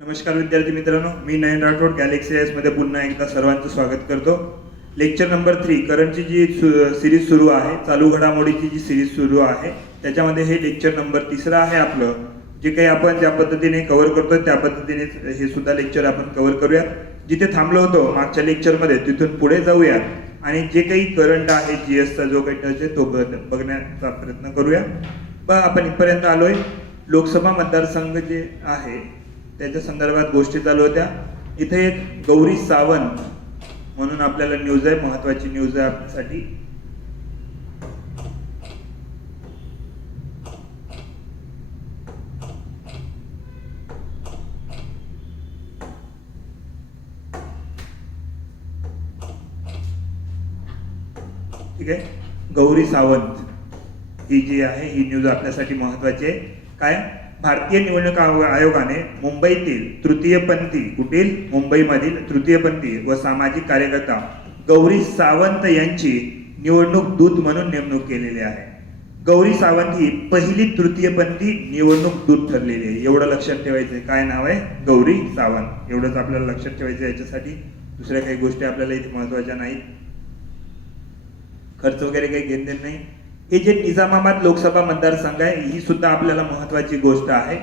नमस्कार विद्यार्थी मित्रांनो, मी नयन राठोड गॅलेक्सी एस मध्ये पुन्हा एकदा सर्वांचं स्वागत करतो. लेक्चर नंबर 3 करंटची जी सिरीज सुरू आहे, चालू घडामोडीची जी सिरीज सुरू आहे त्याच्यामध्ये हे लेक्चर नंबर 3 आहे आपलं. जे काही आपण ज्या पद्धतीने कव्हर करतो त्या पद्धतीने हे सुद्धा लेक्चर आपण कव्हर करूयात. जिथे थांबलो होतो मागच्या लेक्चरमध्ये तिथून पुढे जाऊयात आणि जे काही करंट आहे जीएसचा जो काही टच आहे तो बघण्याचा प्रयत्न करूया. आपण इथपर्यंत आलोय. लोकसभा मतदारसंघ जे आहे त्याच्या संदर्भात गोष्टी चालू होत्या. इथे एक गौरी सावंत म्हणून आपल्याला न्यूज आहे, महत्वाची न्यूज आहे आपल्यासाठी. ठीक आहे, गौरी सावंत ही जी आहे ही न्यूज आपल्यासाठी महत्वाची आहे. काय, भारतीय निवडणूक आयोगाने मुंबईतील तृतीयपंथी मुंबईमधील तृतीयपंथी व सामाजिक कार्यकर्ता गौरी सावंत यांची निवडणूक दूत म्हणून नेमणूक केलेली आहे. गौरी सावंत ही पहिली तृतीयपंथी निवडणूक दूत ठरलेली आहे. एवढं लक्षात ठेवायचं. काय नाव आहे? गौरी सावंत. एवढंच आपल्याला लक्षात ठेवायचं. याच्यासाठी दुसऱ्या काही गोष्टी आपल्याला इथे महत्वाच्या नाहीत. खर्च वगैरे काही घेणं नाही. हे जे निजामाबाद लोकसभा मतदारसंघ आहे ही सुद्धा आपल्याला महत्वाची गोष्ट आहे.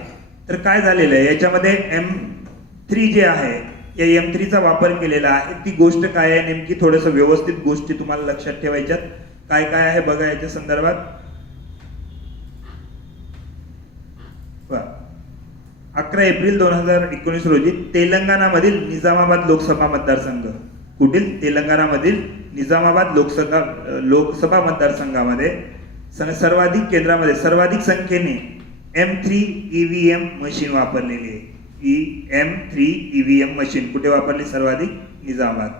तर काय झालेलं आहे याच्यामध्ये M3 जे आहे या M3 चा वापर केलेला आहे. ती गोष्ट काय आहे नेमकी, थोडंसं व्यवस्थित गोष्टी तुम्हाला लक्षात ठेवायच्यात. काय काय आहे बघा याच्या संदर्भात. 11 एप्रिल 2019 रोजी तेलंगणामधील निजामाबाद लोकसभा मतदारसंघ, कुठील? तेलंगणामधील निजामाबाद लोकसभा मतदारसंघामध्ये सर्वाधिक केंद्रामध्ये सर्वाधिक संख्येने M3 EVM मशीन वापरलेली आहे. M3 EVM मशीन कुठे वापरली? सर्वाधिक निजामाबाद.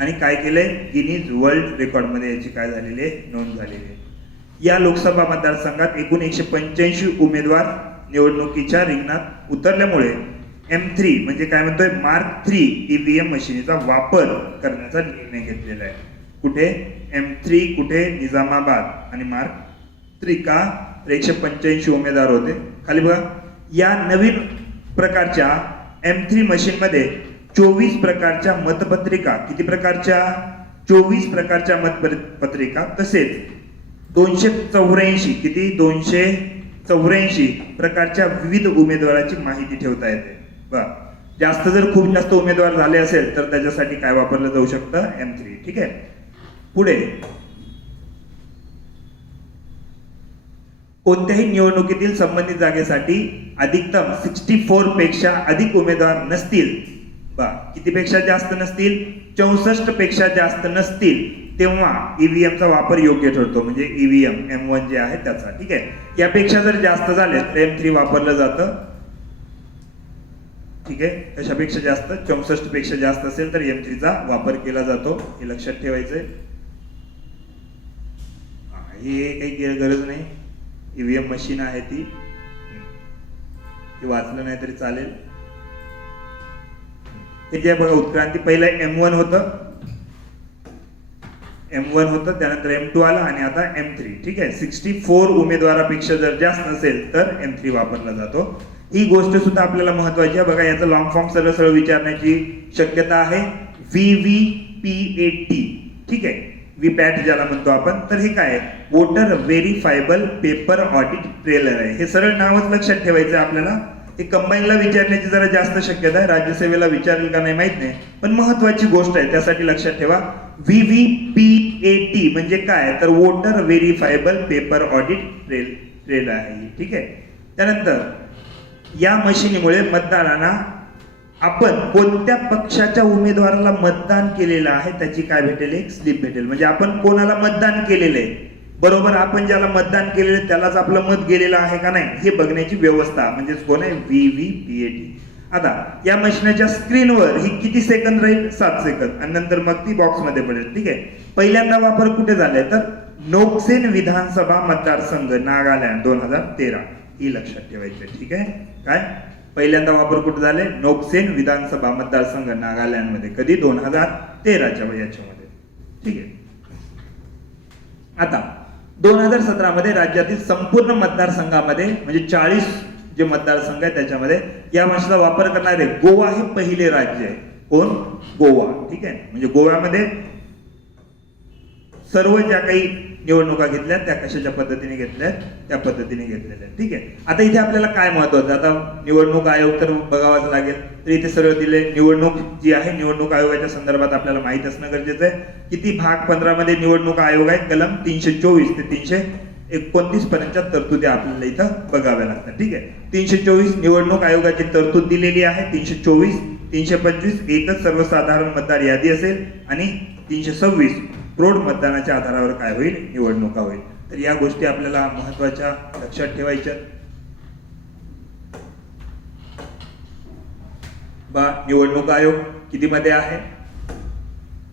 आणि काय केलंय? गिनीज वर्ल्ड रेकॉर्ड मध्ये याची काय झालेली आहे? नोंद झालेली आहे. या लोकसभा मतदारसंघात एकूण 185 उमेदवार निवडणुकीच्या रिंगणात उतरल्यामुळे M3 म्हणजे काय म्हणतोय, मार्क 3 EVM मशीनचा वापर करण्याचा निर्णय घेतलेला आहे. कुठे? M3 कुठे? निजामाबाद. आणि मार्क 3 का? 185 उमेदवार होते. खाली बघा, या नवीन प्रकारच्या M3 मशीन मध्ये 24 प्रकारच्या मतपत्रिका, किती प्रकारच्या? 24 प्रकारच्या मतपत्रिका, तसेच 284 किती? 284 प्रकारच्या विविध उमेदवाराची माहिती ठेवता येते. जास्त जर खूप जास्त उमेदवार झाले असेल तर त्याच्यासाठी काय वापरलं जाऊ शकतं? M3. ठीक आहे. पुढे, कोणत्याही निवडणुकीतील संबंधित जागेसाठी अधिकतम 64 पेक्षा अधिक उमेदवार नसतील, किती पेक्षा जास्त नसतील? 64 पेक्षा जास्त नसतील, तेव्हा EVM चा वापर योग्य ठरतो. म्हणजे EVM M1 जे आहे त्याचा. ठीक आहे. यापेक्षा जर जास्त झाले तर M3 वापरलं जातं. ठीक आहे. कशापेक्षा जास्त? 64 पेक्षा जास्त असेल तर M3 चा वापर केला जातो. हे लक्षात ठेवायचंय. हे काही गरज नाही. EVM मशीन आहे ती वाचलं नाही तरी चालेल. हे जे बघा, उत्क्रांती पहिलं M1 होतं, त्यानंतर M2 आला आणि आता M3. ठीक आहे. 64 उमेदवारापेक्षा जर जास्त असेल तर M3 वापरला जातो. ही गोष्ट सुद्धा आपल्याला महत्वाची आहे. बघा, याचा लॉंग फॉर्म सरळ विचारण्याची शक्यता आहे. VVPAT. ठीक आहे. VPAT ज्याला म्हणतो आपण. तर हे काय आहे? वोटर व्हेरिफायबल पेपर ऑडिट ट्रेलर आहे. हे सरळ नावच लक्षात ठेवायचं आपल्याला. हे कंबाईनला विचारण्याची जरा जास्त शक्यता आहे. राज्यसेवेला विचारेल का नाही माहित नाही, पण महत्वाची गोष्ट आहे त्यासाठी लक्षात ठेवा. VVPAT म्हणजे काय? तर वोटर व्हेरिफायबल पेपर ऑडिट ट्रेलर आहे. ठीक आहे. त्यानंतर या मशिनीमुळे मतदारांना आपण कोणत्या पक्षाच्या उमेदवाराला मतदान केलेलं आहे त्याची काय भेटेल? एक स्लिप भेटेल. म्हणजे आपण कोणाला मतदान केलेलं आहे, बरोबर, आपण ज्याला मतदान केलेलं त्यालाच आपलं मत गेलेलं आहे का नाही हे बघण्याची व्यवस्था म्हणजे कोण आहे? VVPAT. आता या मशीनच्या स्क्रीनवर ही किती सेकंद राहील? 7 सेकंद. आणि नंतर मग ती बॉक्स मध्ये पडेल. ठीक आहे. पहिल्यांदा वापर कुठे झालाय? तर नोकसेन विधानसभा मतदारसंघ, नागालँड, 2013. ही लक्षात ठेवायची. ठीक आहे. काय? पहिल्यांदा वापर कुठे झाले? नोकसेन विधानसभा मतदारसंघ, नागालँड मध्ये. कधी? 2013च्या याच्यामध्ये. ठीक आहे. आता 2017 मध्ये राज्यातील संपूर्ण मतदारसंघामध्ये म्हणजे 40 जे मतदारसंघ आहे त्याच्यामध्ये या भाषेचा वापर करणारे गोवा हे पहिले राज्य आहे. कोण? गोवा. ठीक आहे, म्हणजे गोव्यामध्ये सर्व ज्या काही निवडणुका घेतल्या त्या कशाच्या पद्धतीने घेतल्या, त्या पद्धतीने घेतलेल्या. ठीक आहे, आता इथे आपल्याला काय महत्वाचं, आता निवडणूक आयोग तर बघावाच लागेल, तर इथे सरळ दिले निवडणूक जी आहे निवडणूक आयोगाच्या संदर्भात आपल्याला माहित असणं गरजेचं आहे. किती भाग 15 मध्ये निवडणूक आयोग आहे, कलम 324 ते 329 पर्यंतच्या तरतुदी आपल्याला इथं बघाव्या लागतात. ठीक आहे, 324 निवडणूक आयोगाची तरतूद दिलेली आहे. 324, 325 एकच सर्वसाधारण मतदार यादी असेल आणि 326 प्रौढ मतदानाच्या आधारावर काय होईल, निवडणुका होईल. तर या गोष्टी आपल्याला महत्वाच्या लक्षात ठेवायच्या. निवडणूक आयोग किती मध्ये आहे,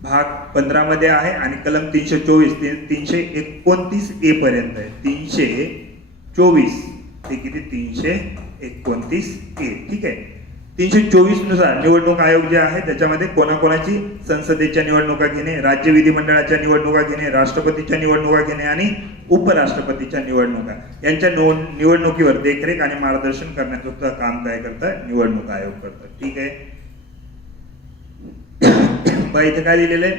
भाग 15 मध्ये आहे आणि कलम 324 ते 329 ए पर्यंत आहे. 324 ते किती, 329 ए. ठीक आहे, 324 नुसार निवडणूक आयोग जे आहे त्याच्यामध्ये कोणाकोणाची संसदेच्या निवडणुका घेणे, राज्य विधिमंडळाच्या निवडणुका घेणे, राष्ट्रपतीच्या निवडणुका घेणे आणि उपराष्ट्रपतीच्या निवडणुका यांच्या निवडणुकीवर देखरेख आणि मार्गदर्शन करण्याचं काम काय करतं, निवडणूक आयोग करतं. ठीक आहे, इथे काय लिहिलेलं आहे,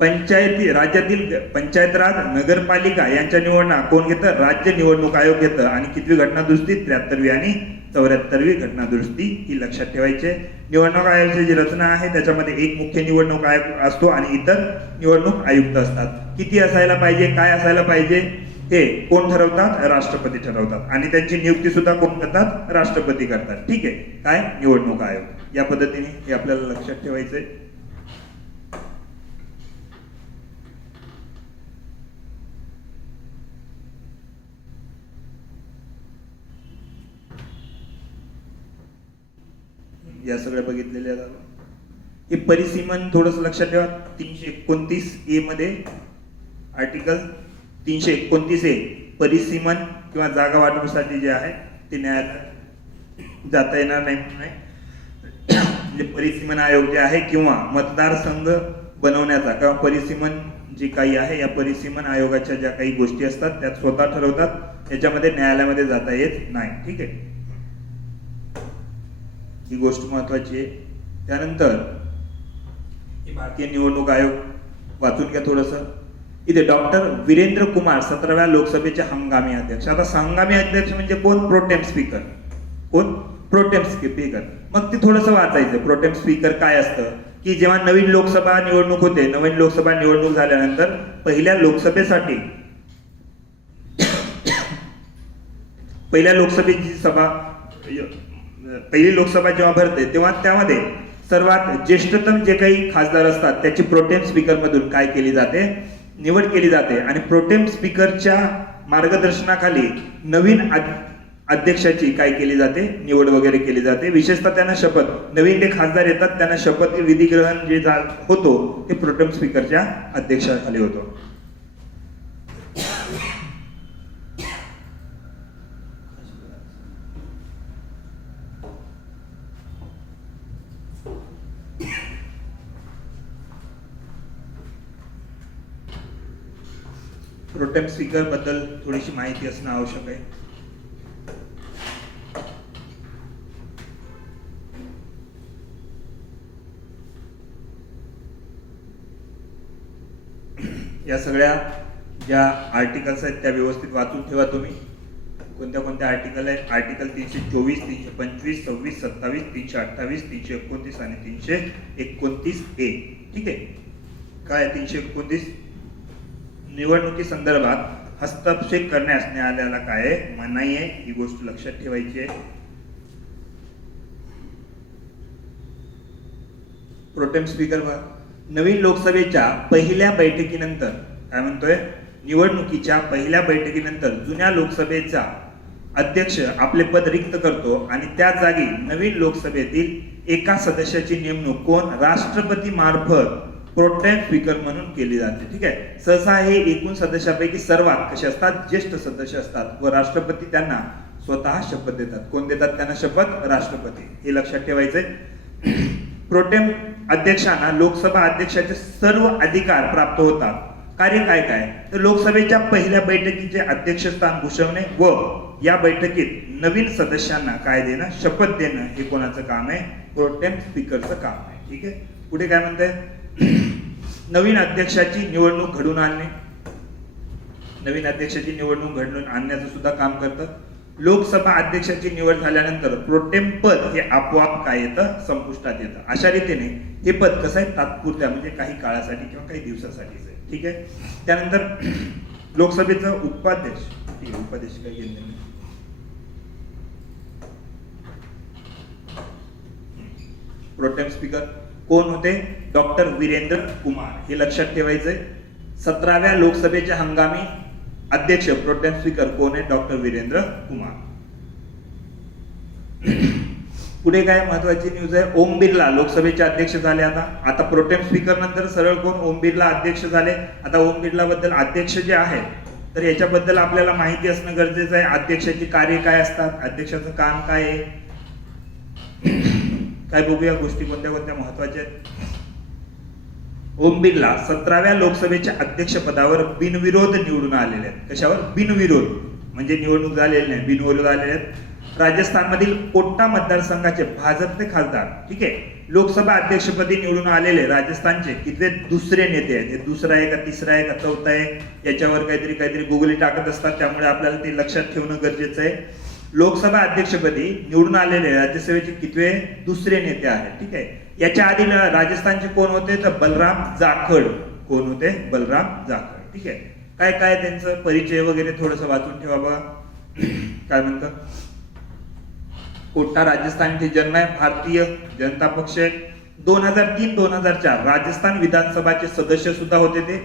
पंचायती राज्यातील पंचायत राज नगरपालिका यांच्या निवडणुका कोण घेतं, राज्य निवडणूक आयोग घेतं. आणि कितवी घटनादुरुस्ती, 73वी आणि 74वी घटनादुरुस्ती ही लक्षात ठेवायची. निवडणूक आयोगाची जी रचना आहे त्याच्यामध्ये एक मुख्य निवडणूक आयोग असतो आणि इतर निवडणूक आयुक्त असतात. किती असायला पाहिजे, काय असायला पाहिजे हे कोण ठरवतात, राष्ट्रपती ठरवतात. आणि त्यांची नियुक्ती सुद्धा कोण करतात, राष्ट्रपती करतात. ठीक आहे, काय, निवडणूक आयोग. या पद्धतीने हे आपल्याला लक्षात ठेवायचंय. या सगळ्या बघितलेल्या हे परिसीमन थोडस लक्षात ठेवा. 329 ए मध्ये आर्टिकल 329 ए परिसीमन किंवा जागा वाटपासाठी जे आहे ते न्यायालयात जाता येणार नाही. म्हणजे परिसीमन आयोग जे आहे किंवा मतदारसंघ बनवण्याचा किंवा परिसीमन जे काही आहे या परिसीमन आयोगाच्या ज्या काही गोष्टी असतात त्या स्वतः ठरवतात, त्याच्यामध्ये न्यायालयामध्ये जाता येत नाही. ठीक आहे, ही गोष्ट महत्वाची आहे. त्यानंतर भारतीय निवडणूक आयोग वाचून घ्या थोडस. इथे डॉक्टर वीरेंद्र कुमार 17व्या लोकसभेचे हंगामी अध्यक्ष. आता हंगामी अध्यक्ष म्हणजे कोण, प्रोटेम स्पीकर. कोण, प्रोटेम स्पीकर. मग ते थोडस वाचायचं. प्रोटेम स्पीकर काय असतं की जेव्हा नवीन लोकसभा निवडणूक होते, नवीन लोकसभा निवडणूक झाल्यानंतर पहिल्या लोकसभेसाठी पहिल्या लोकसभेची सभा पहिली लोकसभा जेव्हा भरते तेव्हा त्यामध्ये सर्वात ज्येष्ठतम जे काही खासदार असतात त्याची प्रोटेम स्पीकर मधून काय केली जाते, निवड केली जाते. आणि प्रोटेम स्पीकरच्या मार्गदर्शनाखाली नवीन अध्यक्षाची काय केली जाते, निवड वगैरे केली जाते. विशेषतः त्यांना शपथ, नवीन जे खासदार येतात त्यांना शपथ विधी ग्रहण जे होतो ते प्रोटेम स्पीकरच्या अध्यक्षाखाली होतो. प्रोटेम स्पीकर बद्दल थोडीशी माहिती असणं आवश्यक आहे. या सगळ्या ज्या आर्टिकल्स आहेत त्या व्यवस्थित वाचून ठेवा तुम्ही. कोणत्या कोणत्या आर्टिकल आहेत, आर्टिकल 324, 325, 26, 27, 328, 329 आणि 329 ए. ठीक आहे, काय 329 निवडणुकी संदर्भात हस्तक्षेप करण्यास न्यायालयाला काय आहे, मनाई आहे. ही गोष्ट लक्षात ठेवायची आहे. प्रोटेम स्पीकर नवीन लोकसभेच्या पहिल्या बैठकीनंतर काय म्हणतोय, निवडणुकीच्या पहिल्या बैठकीनंतर जुन्या लोकसभेचा अध्यक्ष आपले पद रिक्त करतो आणि त्या जागी नवीन लोकसभेतील एका सदस्याची नेमणूक कोण, राष्ट्रपती मार्फत प्रोटेम स्पीकर म्हणून केली जाते. ठीक आहे, सहसा हे एकूण सदस्यापैकी सर्वात कसे असतात, ज्येष्ठ सदस्य असतात व राष्ट्रपती त्यांना स्वतः शपथ देतात. कोण देतात त्यांना शपथ, राष्ट्रपती. हे लक्षात ठेवायचंय. प्रोटेम अध्यक्षांना लोकसभा अध्यक्षाचे सर्व अधिकार प्राप्त होतात. कार्य काय काय तर लोकसभेच्या पहिल्या बैठकीचे अध्यक्षस्थान भूषवणे व या बैठकीत नवीन सदस्यांना काय देणं, शपथ देणं हे कोणाचं काम आहे, प्रोटेम स्पीकरचं काम आहे. ठीक आहे. पुढे काय म्हणतंय, नवीन अध्यक्षाची निवडणूक घडवून आणणे, नवीन अध्यक्षाची निवडणूक घडवून आणण्याचं सुद्धा काम करतं. लोकसभा अध्यक्षाची निवड झाल्यानंतर प्रोटेम पद हे आपोआप काय येतं, संपुष्टात येतं. अशा रीतीने हे पद कसं आहे, तात्पुरत्या म्हणजे काही काळासाठी किंवा काही दिवसासाठीच आहे. ठीक आहे. त्यानंतर लोकसभेचं उपाध्यक्ष, ठीक आहे, उपाध्यक्ष काय घेणं नाही. प्रोटेम स्पीकर कोण होते, डॉक्टर वीरेंद्र कुमार. हे लक्षात ठेवायचंय. 17व्या लोकसभेचे हंगामी अध्यक्ष प्रोटेम स्पीकर कोण आहे, डॉक्टर वीरेंद्र कुमार. पुढे काय महत्वाची न्यूज आहे, ओम बिर्ला लोकसभेचे अध्यक्ष झाले. आता प्रोटेम स्पीकर नंतर सरळ कोण, ओम बिर्ला अध्यक्ष झाले. आता ओम बिर्ला बद्दल अध्यक्ष जे आहेत तर याच्याबद्दल आपल्याला माहिती असणं गरजेचं आहे. अध्यक्षाची कार्य काय असतात, अध्यक्षाचं काम काय आहे, काय बघूया गोष्टी कोणत्या कोणत्या महत्वाच्या आहेत. ओम बिर्ला 17व्या लोकसभेच्या अध्यक्ष पदावर बिनविरोध निवडून आलेले आहेत. कशावर, बिनविरोध म्हणजे निवडणूक झालेली नाही, बिनविरोध आलेले आहेत. राजस्थानमधील कोटा मतदारसंघाचे भाजपचे खासदार, ठीक आहे, लोकसभा अध्यक्षपदी निवडून आलेले राजस्थानचे कितवे दुसरे नेते आहेत. हे दुसरा आहे का, तिसरा आहे का, चौथा आहे, याच्यावर काहीतरी गुगली टाकत असतात, त्यामुळे आपल्याला ते लक्षात ठेवणं गरजेचं आहे. लोकसभा अध्यक्षपदी निवडून आलेले राज्यसभेचे कितवे दुसरे नेते आहेत. ठीक आहे. याच्या आधी राजस्थानचे कोण होते तर बलराम जाखड. कोण होते, बलराम जाखड. ठीक आहे. काय काय त्यांचं परिचय वगैरे थोडस वाचून ठेवा बघा. काय म्हणतात, कोटा राजस्थानचे जन्म आहे, भारतीय जनता पक्ष. 2003-2004 राजस्थान विधानसभाचे सदस्य सुद्धा होते. ते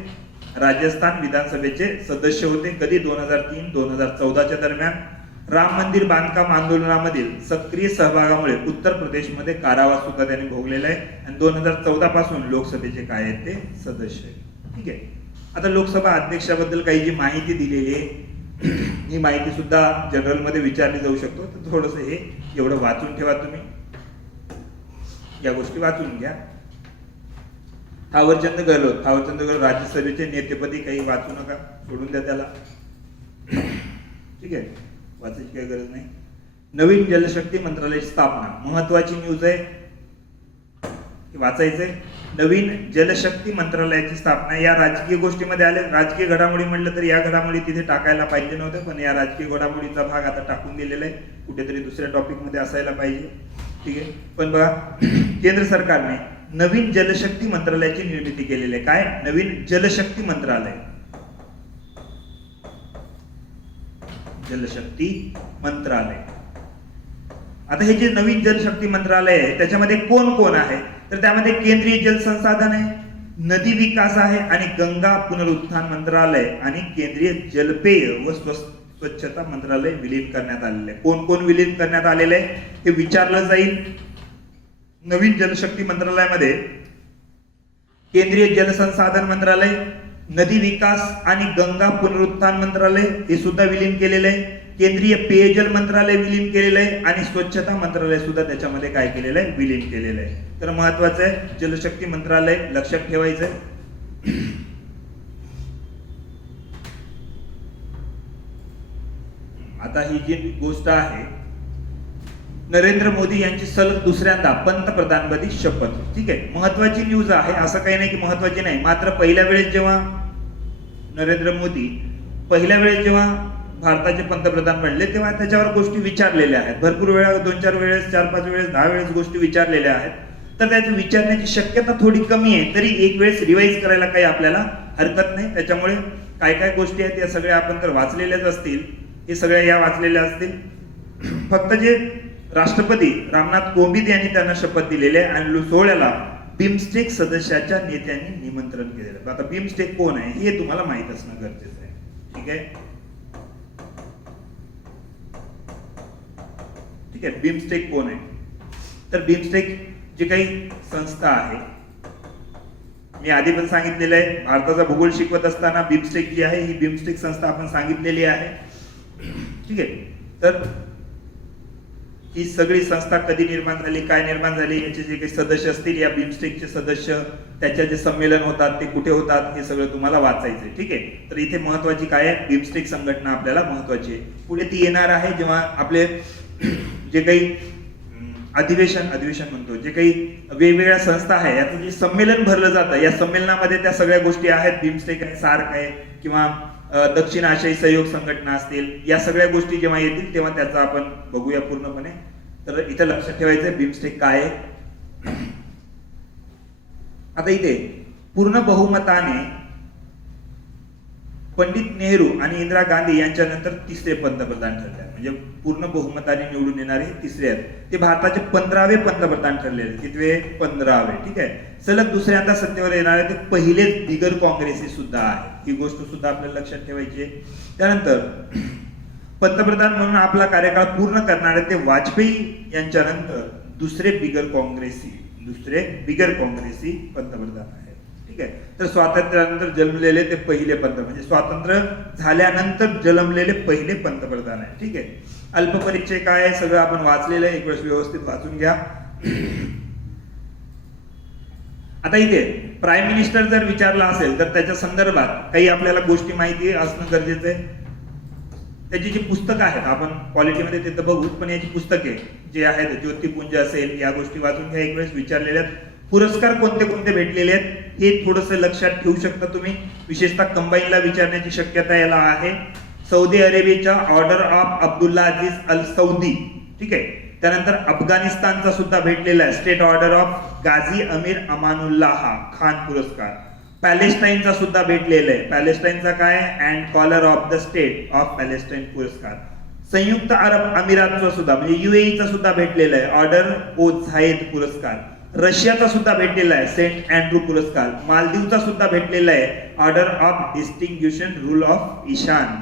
राजस्थान विधानसभेचे सदस्य होते. कधी, 2003-2014च्या दरम्यान. राम मंदिर बांधकाम आंदोलनामधील सक्रिय सहभागामुळे उत्तर प्रदेशमध्ये कारावास सुद्धा त्यांनी भोगलेला आहे. आणि 2014 पासून लोकसभेचे काय आहेत ते सदस्य आहेत. ठीक आहे. आता लोकसभा अध्यक्षाबद्दल काही जी माहिती दिलेली आहे ही माहिती सुद्धा जनरल मध्ये विचारली जाऊ शकतो. तर थोडस हे एवढं वाचून ठेवा तुम्ही, या गोष्टी वाचून घ्या. थावरचंद गहलोत राज्यसभेचे नेतेपदी, काही वाचू नका, सोडून द्या त्याला. ठीक आहे, वाचायची काही गरज नाही. नवीन जलशक्ती मंत्रालयाची स्थापना, महत्वाची न्यूज आहे, वाचायचंय. नवीन जलशक्ती मंत्रालयाची स्थापना या राजकीय गोष्टीमध्ये आले. राजकीय घडामोडी म्हटलं तर या घडामोडी तिथे टाकायला पाहिजे नव्हतं, पण या राजकीय घडामोडीचा भाग आता टाकून दिलेला आहे, कुठेतरी दुसऱ्या टॉपिक मध्ये असायला पाहिजे. ठीक आहे. पण बघा, केंद्र सरकारने नवीन जलशक्ती मंत्रालयाची निर्मिती केलेली आहे. काय, नवीन जलशक्ती मंत्रालय, जलशक्ती मंत्रालय. आता हे जे नवीन जलशक्ती मंत्रालय आहे त्याच्यामध्ये कोण कोण आहे तर त्यामध्ये केंद्रीय जलसंसाधन आहे, नदी विकास आहे आणि गंगा पुनरुत्थान मंत्रालय आणि केंद्रीय जलपेय व स्वच्छता मंत्रालय विलीन करण्यात आलेले आहे. कोण कोण विलीन करण्यात आलेले आहे हे विचारलं जाईल. नवीन जलशक्ती मंत्रालयामध्ये केंद्रीय जलसंसाधन मंत्रालय, नदी विकास आणि गंगा पुनरुत्थान मंत्रालय हे सुद्धा विलीन केलेलं आहे. केंद्रीय पेयजल मंत्रालय विलीन केलेलं आहे आणि स्वच्छता मंत्रालय सुद्धा त्याच्यामध्ये काय केलेलं आहे, विलीन केलेलं आहे. तर महत्वाचं आहे, जलशक्ती मंत्रालय लक्षात ठेवायचं आहे. आता ही जी गोष्ट आहे, नरेंद्र मोदी यांची सलग दुसऱ्यांदा पंतप्रधानपदी शपथ. ठीक आहे, महत्वाची न्यूज आहे, असं काही नाही की महत्वाची नाही. मात्र पहिल्या वेळेस जेव्हा नरेंद्र मोदी जेव्हा भारताचे पंतप्रधान बनले तेव्हा त्याच्यावर गोष्टी विचारलेल्या आहेत. भरपूर वेळा, 2-4 वेळेस, 4-5 वेळेस, 10 वेळेस गोष्टी विचारलेल्या आहेत. तर त्याची विचारण्याची शक्यता थोडी कमी आहे, तरी एक वेळेस रिवाइज करायला काही आपल्याला हरकत नाही. त्याच्यामुळे काय काय गोष्टी आहेत या सगळ्या आपण तर वाचलेल्याच असतील, हे सगळ्या या वाचलेल्या असतील. फक्त जे राष्ट्रपती रामनाथ कोविंद यांनी त्यांना शपथ दिलेली आहे आणि सोहळ्याला बिमस्टेक सदस्याच्या नेत्यांनी निमंत्रण केलेलं. आता बिमस्टेक कोण आहे हे तुम्हाला माहित असणं गरजेचं आहे. ठीक आहे, ठीक आहे. बिमस्टेक कोण आहे तर बिमस्टेक जी काही संस्था आहे, मी आधी पण सांगितलेलं आहे, भारताचा भूगोल शिकवत असताना बिमस्टेक जी आहे ही बिमस्टेक संस्था आपण सांगितलेली आहे. ठीक आहे. तर ही सगळी संस्था कधी निर्माण झाली, काय निर्माण झाली, याचे जे काही सदस्य असतील या बिमस्टेकचे सदस्य, त्याच्या जे संमेलन होतात ते कुठे होतात, हे सगळं तुम्हाला वाचायचंय. ठीक आहे. तर इथे महत्वाची काय आहे, बिमस्टेक संघटना आपल्याला महत्वाची आहे. पुढे ती येणार आहे जेव्हा आपले जे काही अधिवेशन म्हणतो, जे काही वेगवेगळ्या संस्था आहे याचं जे संमेलन भरलं जातं, या संमेलनामध्ये त्या सगळ्या गोष्टी आहेत. बिमस्टेक आहे, सार्क आहे किंवा दक्षिण आशियाई सहयोग संघटना असतील, या सगळ्या गोष्टी जेव्हा येतील तेव्हा त्याचा आपण बघूया पूर्णपणे. तर इथे लक्षात ठेवायचं बिमस्टेक काय आहे. आता इथे पूर्ण बहुमताने पंडित नेहरू आणि इंदिरा गांधी यांच्यानंतर तिसरे पंतप्रधान ठरले. म्हणजे पूर्ण बहुमताने निवडून येणारे तिसरे आहेत. ते भारताचे 15वे पंतप्रधान ठरले. कितवे? 15वे. ठीक आहे. सलग दुसऱ्यांदा सत्तेवर येणारे ते पहिलेच बिगर काँग्रेसी सुद्धा आहे. ही गोष्ट सुद्धा आपल्याला लक्षात ठेवायची आहे. त्यानंतर पंतप्रधान म्हणून आपला कार्यकाळ पूर्ण करणारे ते वाजपेयी यांच्यानंतर दुसरे बिगर काँग्रेसी पंतप्रधान आहेत. ठीक आहे. तर स्वातंत्र्यानंतर जन्मलेले ते पहिले म्हणजे स्वातंत्र्य झाल्यानंतर जन्मलेले पहिले पंतप्रधान आहे. ठीक आहे. अल्पपरिचय काय आहे सगळं आपण वाचलेलं आहे, एक वेळेस व्यवस्थित वाचून घ्या. आता इथे प्राईम मिनिस्टर जर विचारला असेल तर त्याच्या संदर्भात काही आपल्याला गोष्टी माहिती असणं गरजेचं आहे. त्याची जी पुस्तकं आहेत आपण क्वालिटीमध्ये ते तर बघू, पण याची पुस्तके जे आहेत, ज्योतिपुंज असेल, या गोष्टी वाचून घ्या. एक वेळेस विचारलेल्या पुरस्कार कोणते कोणते भेटलेले आहेत हे थोडंसं लक्षात ठेवू शकता तुम्ही. विशेषतः कंबाईनला विचारण्याची शक्यता याला आहे. सौदी अरेबियाच्या order of Abdullah Aziz Al Saudi. ठीक आहे. त्यानंतर अफगाणिस्तानचा सुद्धा भेटलेला आहे, state order of Ghazi Amir Amanullah Khan पुरस्कार. पॅलेस्टाईनचा सुद्धा भेटलेला आहे. पॅलेस्टाईनचा काय? And collar of the state of Palestine पुरस्कार. संयुक्त अरब अमिरातचा सुद्धा म्हणजे युएईचा सुद्धा भेटलेला आहे, ऑर्डर ओ झायेद पुरस्कार. रशियाचा सुद्धा भेटलेला आहे, सेंट अँड्रू पुरस्कार. मालदीवचा सुद्धा भेटलेला आहे, order of distinguished rule of Nishan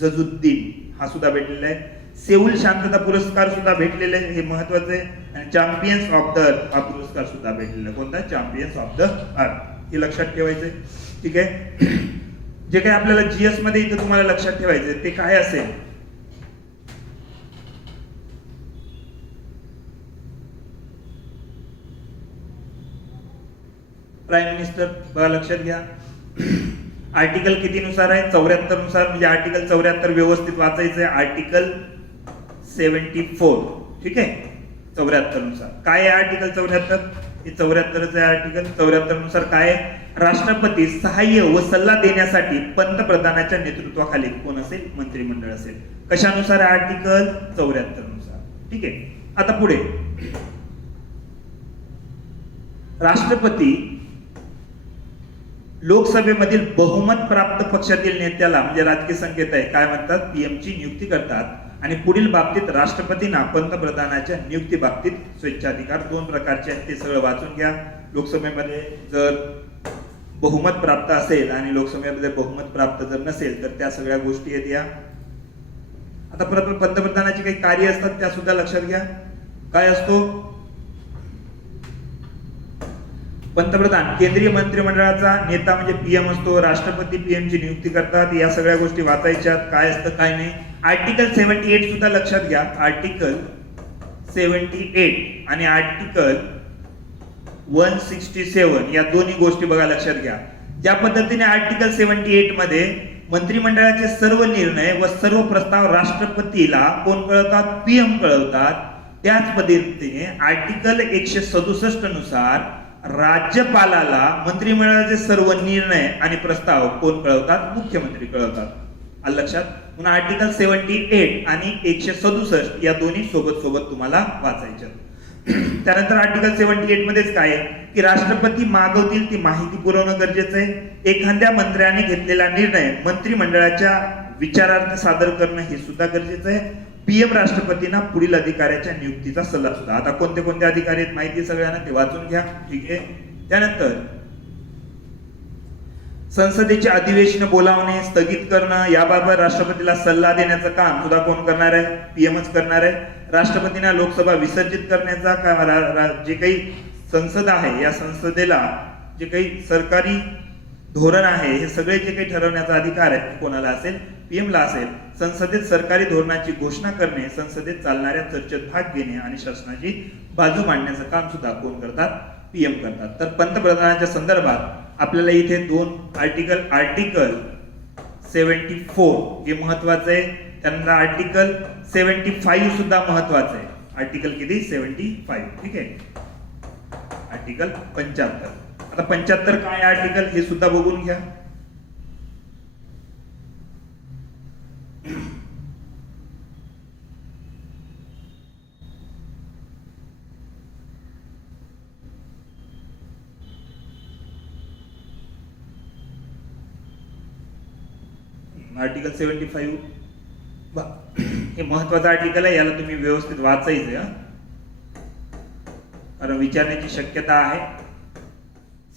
Izzuddeen, हा सुद्धा भेटलेला आहे. सेऊल शांतता पुरस्कार सुद्धा भेटलेला आहे, हे महत्वाचं आहे. आणि चॅम्पियन्स ऑफ द अर्थ हा पुरस्कार सुद्धा भेटलेला आहे. कोणता? Champions of the earth. हे लक्षात ठेवायचंय. ठीक आहे. जे काही आपल्याला जीएस मध्ये इथं तुम्हाला लक्षात ठेवायचंय ते काय असेल, प्राईम मिनिस्टर बघा लक्षात घ्या. आर्टिकल किती नुसार आहे? 74 नुसार. म्हणजे आर्टिकल 74 व्यवस्थित वाचायचं आहे. आर्टिकल 74. ठीक आहे. 74 नुसार काय आहे? आर्टिकल 74 हे 74च आहे. आर्टिकल 74 नुसार काय आहे? राष्ट्रपती सहाय्य व सल्ला देण्यासाठी पंतप्रधानाच्या नेतृत्वाखाली कोण असेल? मंत्रिमंडळ असेल. कशानुसार? आर्टिकल 74 नुसार. ठीक आहे. आता पुढे राष्ट्रपती लोकसभेमधील बहुमत प्राप्त पक्षातील नेत्याला म्हणजे राजकीय संकेत आहे काय म्हणतात? पीएम ची नियुक्ती करतात. आणि पुढील बाबतीत राष्ट्रपतींना पंतप्रधानाच्या नियुक्ती बाबतीत स्वेच्छाधिकार 2 प्रकारचे आहेत. ते सगळं वाचून घ्या. लोकसभेमध्ये जर बहुमत प्राप्त असेल आणि लोकसभेमध्ये बहुमत प्राप्त जर नसेल तर त्या सगळ्या गोष्टी आहेत या. आता पंतप्रधानाची काही कार्य असतात त्या सुद्धा लक्षात घ्या. काय असतो? पंतप्रधान केंद्रीय मंत्रिमंडळाचा नेता म्हणजे पीएम असतो. राष्ट्रपती पीएम ची नियुक्ती करतात. या सगळ्या गोष्टी वाचायच्यात. काय असतं काय नाही. आर्टिकल 78 सुद्धा लक्षात घ्या. आर्टिकल 78 आणि आर्टिकल 167 या दोन्ही गोष्टी बघा लक्षात घ्या. ज्या पद्धतीने आर्टिकल 78 मध्ये मंत्रिमंडळाचे सर्व निर्णय व सर्व प्रस्ताव राष्ट्रपतीला कोण कळवतात? पीएम कळवतात. त्याच पद्धतीने आर्टिकल 167 नुसार राज्यपालाला मंत्रिमंडळाचे सर्व निर्णय आणि प्रस्ताव कोण कळवतात? मुख्यमंत्री कळवतात. आलं लक्षात? पुन्हा आर्टिकल 78 आणि 167 या दोन्ही सोबत सोबत तुम्हाला वाचायच्या. त्यानंतर आर्टिकल 78 मध्येच काय आहे की राष्ट्रपती मागवतील ती माहिती पुरवणं गरजेचं आहे. एखाद्या मंत्र्याने घेतलेला निर्णय मंत्रिमंडळाच्या विचारार्थ सादर करणं हे सुद्धा गरजेचं आहे. पीएम राष्ट्रपतींना पुढील अधिकाऱ्याच्या नियुक्तीचा सल्ला सुद्धा. आता कोणते कोणते अधिकारी आहेत माहिती सगळ्यांना, ते वाचून घ्या. ठीक आहे. त्यानंतर संसदेचे अधिवेशन बोलावणे, स्थगित करणं याबाबत राष्ट्रपतीला सल्ला देण्याचं काम सुद्धा कोण करणार आहे? पीएमच करणार आहे. राष्ट्रपतींना लोकसभा विसर्जित करण्याचा काम जे काही संसद आहे या संसदेला जे काही सरकारी धोरण आहे हे सगळे जे काही ठरवण्याचा अधिकार आहे कोणाला असेल? PM ला असेल संसदेत सरकारी धोरणाची घोषणा करणे, संसदेत चालणाऱ्या चर्चेत भाग घेणे आणि शासनाची बाजू मांडण्याचं काम सुद्धा कोण करतात? PM करतात. तर पंतप्रधानाच्या संदर्भात आपल्याला इथे दोन आर्टिकल 74 हे महत्वाचं आहे, त्यानंतर आर्टिकल 75 सुद्धा महत्वाचं आहे. आर्टिकल किती? 75. ठीक आहे. आर्टिकल 75. आता 75 काय आर्टिकल हे सुद्धा बघून घ्या. आर्टिकल 75 हे महत्वाचं आर्टिकल आहे, याला तुम्ही व्यवस्थित वाचायचं कारण विचारण्याची शक्यता आहे.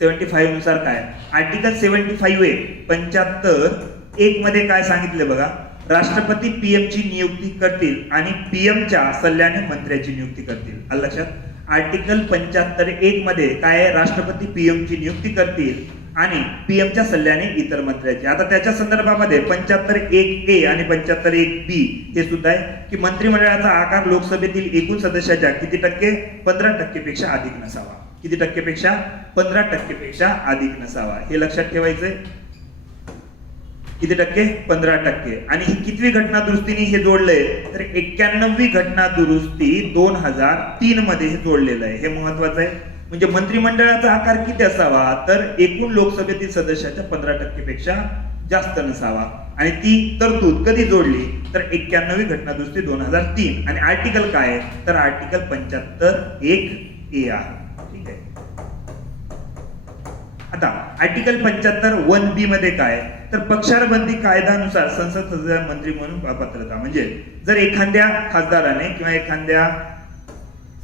75 नुसार काय? आर्टिकल 75 मध्ये काय सांगितलं बघा, राष्ट्रपती PM ची नियुक्ती करतील आणि PM च्या सल्ल्याने मंत्र्याची नियुक्ती करतील. आलं लक्षात? आर्टिकल 75 मध्ये काय आहे? राष्ट्रपती PM ची नियुक्ती करतील आणि PM च्या सल्ल्याने इतर मंत्र्याची. आता त्याच्या संदर्भामध्ये 75(1)A आणि 75(1)B हे सुद्धा आहे की मंत्रिमंडळाचा आकार लोकसभेतील एकूण सदस्याच्या किती टक्के? 15% पेक्षा अधिक नसावा. किती टक्केपेक्षा? 15% पेक्षा अधिक नसावा. हे लक्षात ठेवायचंय. किती टक्के? 15%. आणि ही कितवी घटना दुरुस्तीने हे जोडलंय? तर 91वी घटना दुरुस्ती 2003 मध्ये हे जोडलेलं आहे. हे महत्वाचं आहे. म्हणजे मंत्रिमंडळाचा आकार किती असावा? तर एकूण लोकसभेतील सदस्याच्या 15% पेक्षा जास्त नसावा. आणि ती तरतूद कधी जोडली? तर 91वी घटना दुरुस्ती 2003. आणि आर्टिकल काय आहे? तर आर्टिकल 75(1)A आहे. ठीक आहे. आता आर्टिकल 75(1)B मध्ये काय? तर पक्षारबंदी कायद्यानुसार संसद सदस्य मंत्री म्हणून पात्रता. म्हणजे जर एखाद्या खासदाराने किंवा एखाद्या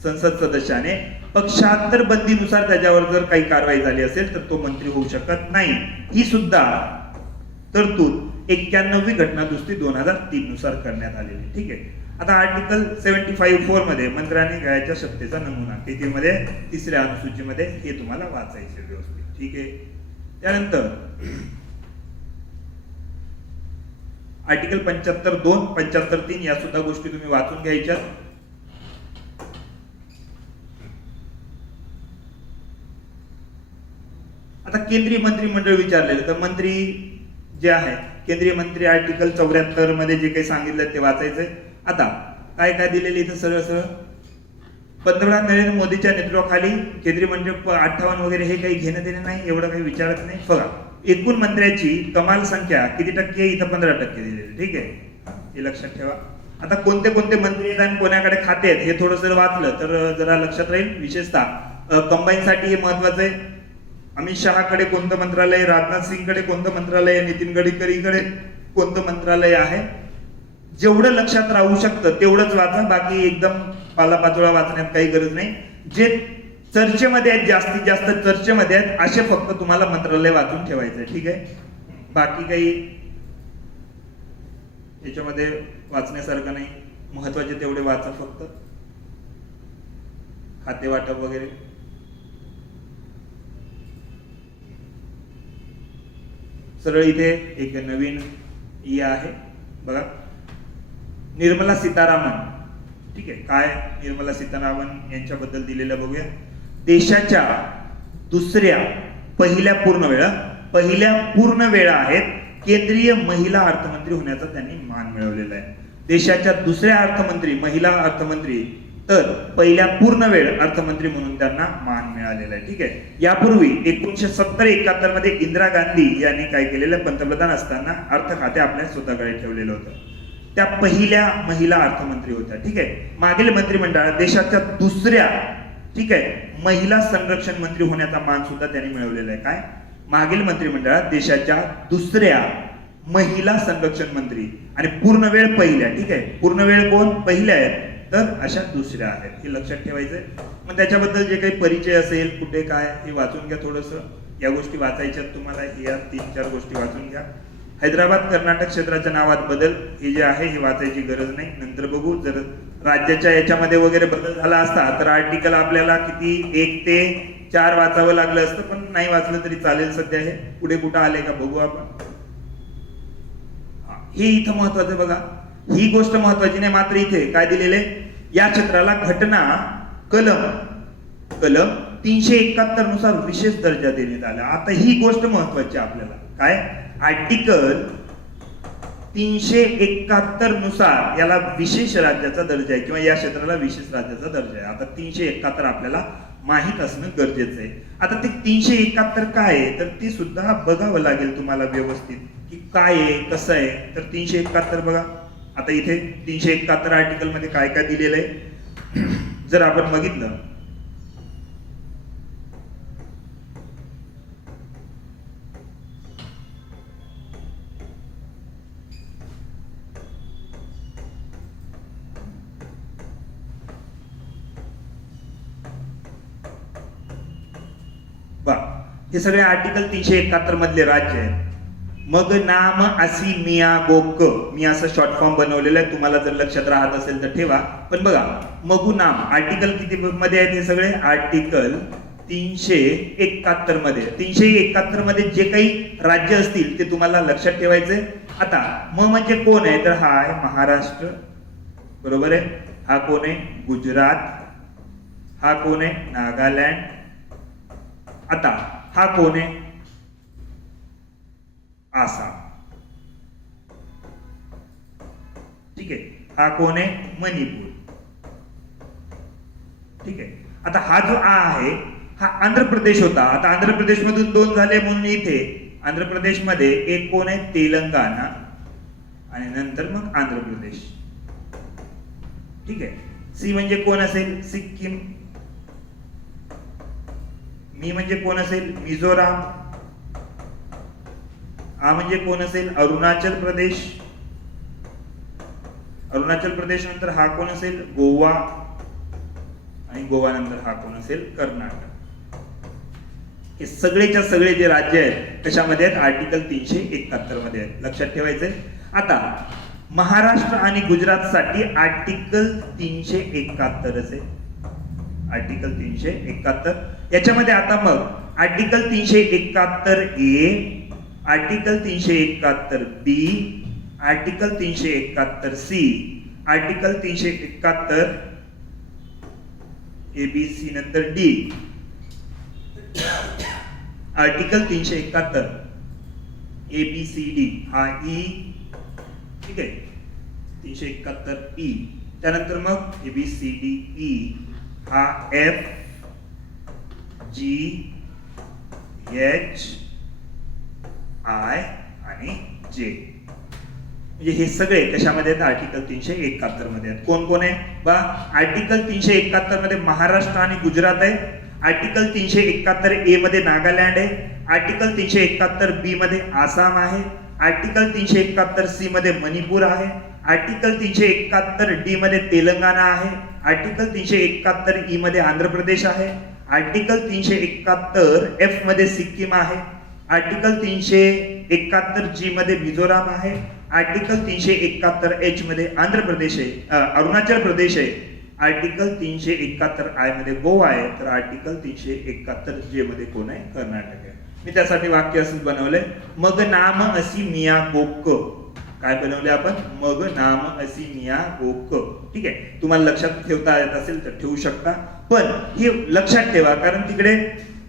संसद सदस्याने पक्षांतर बंदीनुसार त्याच्यावर जर काही कारवाई झाली असेल तर तो मंत्री होऊ शकत नाही. ही सुद्धा तरतूद 91वी घटना दुरुस्ती 2003 नुसार करण्यात आलेली. ठीक आहे. आता आर्टिकल 75(4) मध्ये मंत्र्यांनी घ्यायच्या शक्तीचा नमुना, त्याच्यामध्ये 3ऱ्या अनुसूचीमध्ये हे तुम्हाला वाचायचे व्यवस्थित. ठीक आहे. त्यानंतर आर्टिकल 75(2), 75(3) या सुद्धा गोष्टी तुम्ही वाचून घ्यायच्या. आता केंद्रीय मंत्रिमंडळ विचारलेलं, तर मंत्री जे आहे केंद्रीय मंत्री आर्टिकल 74 मध्ये जे काही सांगितलं ते वाचायचंय. आता काय काय दिलेले इथं सरळ सरळ पंतप्रधान नरेंद्र मोदीच्या नेतृत्वाखाली केंद्रीय मंत्री 58 वगैरे हे काही घेणं देणं नाही, एवढं काही विचारत नाही. बघा एकूण मंत्र्याची कमाल संख्या किती टक्के? इथं 15% दिलेली. ठीक आहे. हे लक्षात ठेवा. आता कोणते कोणते मंत्री आहेत आणि कोणाकडे खाते आहेत हे थोडंसं वाचलं तर जरा लक्षात राहील. विशेषतः कंबाईन साठी हे महत्वाचं आहे. अमित शहाकडे कोणतं मंत्रालय, राजनाथ सिंगकडे कोणतं मंत्रालय, नितीन गडकरीकडे कोणतं मंत्रालय आहे, जेवढं लक्षात राहू शकतं तेवढंच वाचा. बाकी एकदम पालापाचोळा वाचण्यात काही गरज नाही. जे चर्चेमध्ये आहेत, जास्तीत जास्त चर्चेमध्ये आहेत असे फक्त तुम्हाला मंत्रालय वाचून ठेवायचं. ठीक आहे. बाकी काही याच्यामध्ये वाचण्यासारखं नाही. महत्वाचे तेवढे वाचा फक्त. खाते वाटप वगैरे. सरळ इथे एक नवीन आहे बघा, निर्मला सीतारामन. ठीक आहे. काय निर्मला सीतारामन यांच्याबद्दल दिलेलं बघूया. देशाच्या पहिल्या पूर्ण वेळा आहेत केंद्रीय महिला अर्थमंत्री होण्याचा त्यांनी मान मिळवलेला आहे. देशाच्या दुसऱ्या महिला अर्थमंत्री, तर पहिल्या पूर्ण वेळ अर्थमंत्री म्हणून त्यांना मान मिळालेला आहे. ठीक आहे. यापूर्वी 1970-71 मध्ये इंदिरा गांधी यांनी काय केलेलं, पंतप्रधान असताना अर्थ खाते आपल्या स्वतःकडे ठेवलेलं होतं. त्या पहिल्या महिला अर्थमंत्री होत्या. ठीक आहे. मागील मंत्रिमंडळात देशाच्या दुसऱ्या, ठीक आहे, महिला संरक्षण मंत्री होण्याचा मान सुद्धा त्यांनी मिळवलेला आहे. काय? मागील मंत्रिमंडळात देशाच्या दुसऱ्या महिला संरक्षण मंत्री आणि पूर्ण वेळ पहिल्या. ठीक आहे. पूर्ण वेळ कोण? पहिल्या आहेत, तर अशा दुसऱ्या आहेत. हे लक्षात ठेवायचंय. मग त्याच्याबद्दल जे काही परिचय असेल कुठे काय हे वाचून घ्या. थोडंसं या गोष्टी वाचायच्यात तुम्हाला. या 3-4 गोष्टी वाचून घ्या. हैदराबाद कर्नाटक क्षेत्राच्या नावात बदल हे जे आहे हे वाचायची गरज नाही, नंतर बघू. जर राज्याच्या याच्यामध्ये वगैरे बदल झाला असता तर आर्टिकल आपल्याला किती 1 ते 4 वाचावं लागलं असतं, पण नाही वाचलं तरी चालेल. सध्या हे पुढे कुठं आले का बघू आपण. हे इथं महत्वाचं बघा, ही गोष्ट महत्वाची नाही, मात्र इथे काय दिलेले, या क्षेत्राला घटना कलम 371 नुसार विशेष दर्जा देण्यात आला. आता ही गोष्ट महत्वाची आपल्याला, काय आर्टिकल 371 नुसार याला विशेष राज्याचा दर्जा आहे किंवा या क्षेत्राला विशेष राज्याचा दर्जा आहे. आता 371 आपल्याला माहित असणं गरजेचं आहे. आता ते 371 काय आहे तर ते सुद्धा बघावं लागेल तुम्हाला व्यवस्थित की काय आहे कसं आहे. तर 371 बघा, आता इथे 371 आर्टिकल मध्ये काय काय दिलेलं आहे जर आपण बघितलं, हे सगळे आर्टिकल 371 मधले राज्य आहेत. मग नाम असी मिया गोक, मी असं शॉर्ट फॉर्म बनवलेलं आहे, तुम्हाला जर लक्षात राहत असेल तर ठेवा. पण बघा मगू नाम आर्टिकल किती मध्ये आहेत हे सगळे, आर्टिकल 371 मध्ये. 371 मध्ये जे काही राज्य असतील ते तुम्हाला लक्षात ठेवायचे. आता म म्हणजे कोण आहे तर हा आहे महाराष्ट्र, बरोबर आहे. हा कोण आहे गुजरात, हा कोण आहे नागालँड. आता हा कोण आहे आसाम, ठीक आहे. हा कोण आहे मणिपूर, ठीक आहे. आता हा जो आ आहे हा आंध्र प्रदेश होता. आता आंध्र प्रदेश मधून 2 झाले म्हणून इथे आंध्र प्रदेश मध्ये एक कोण आहे तेलंगणा आणि नंतर मग आंध्र प्रदेश, ठीक आहे. सी म्हणजे कोण असेल सिक्कीम, मी म्हणजे कोण असेल मिझोराम, आ म्हणजे कोण असेल अरुणाचल प्रदेश, अरुणाचल प्रदेश नंतर हा कोण असेल गोवा आणि गोवा नंतर हा कोण असेल कर्नाटक. हे सगळेच्या सगळे जे राज्य आहेत कशामध्ये आहेत आर्टिकल 371 मध्ये आहेत, लक्षात ठेवायचे. आता महाराष्ट्र आणि गुजरात साठी आर्टिकल 371 असेल, आर्टिकल 371. याच्यामध्ये आता मग article 371 A, article 371 B, article 371 C, article 371 A B C नंतर D, article 371 A B C D हा ई, ठीक आहे. 371 ई, त्यानंतर मग A B C D E हा एफ जी एच आय आणि जे, म्हणजे हे सगळे कशामध्ये आहेत आर्टिकल 371 मध्ये आहेत. कोण कोण आहे बा आर्टिकल 371 मध्ये महाराष्ट्र आणि गुजरात आहे, आर्टिकल 371 ए मध्ये नागालँड आहे, आर्टिकल 371 बी मध्ये आसाम आहे, आर्टिकल 371 सी मध्ये मणिपूर आहे, आर्टिकल 371 डी मध्ये तेलंगणा आहे, आर्टिकल 371 ई मध्ये आंध्र प्रदेश आहे, आर्टिकल 371 एफ मध्ये सिक्कीम आहे, आर्टिकल 371 जी मध्ये मिझोराम आहे, आर्टिकल 371 एच मध्ये आंध्र प्रदेश आहे, अरुणाचल प्रदेश आहे, आर्टिकल 371 आय मध्ये गोवा आहे, तर आर्टिकल 371 जे मध्ये कोण आहे कर्नाटक आहे. मी त्यासाठी वाक्य असं बनवलंय, मग नाम असी मिया गोक. काय बनवले आपण, मग नाम असी मिया गोक, ठीक आहे. तुम्हाला लक्षात ठेवता येत असेल तर ठेवू शकता, पण हे लक्षात ठेवा कारण तिकडे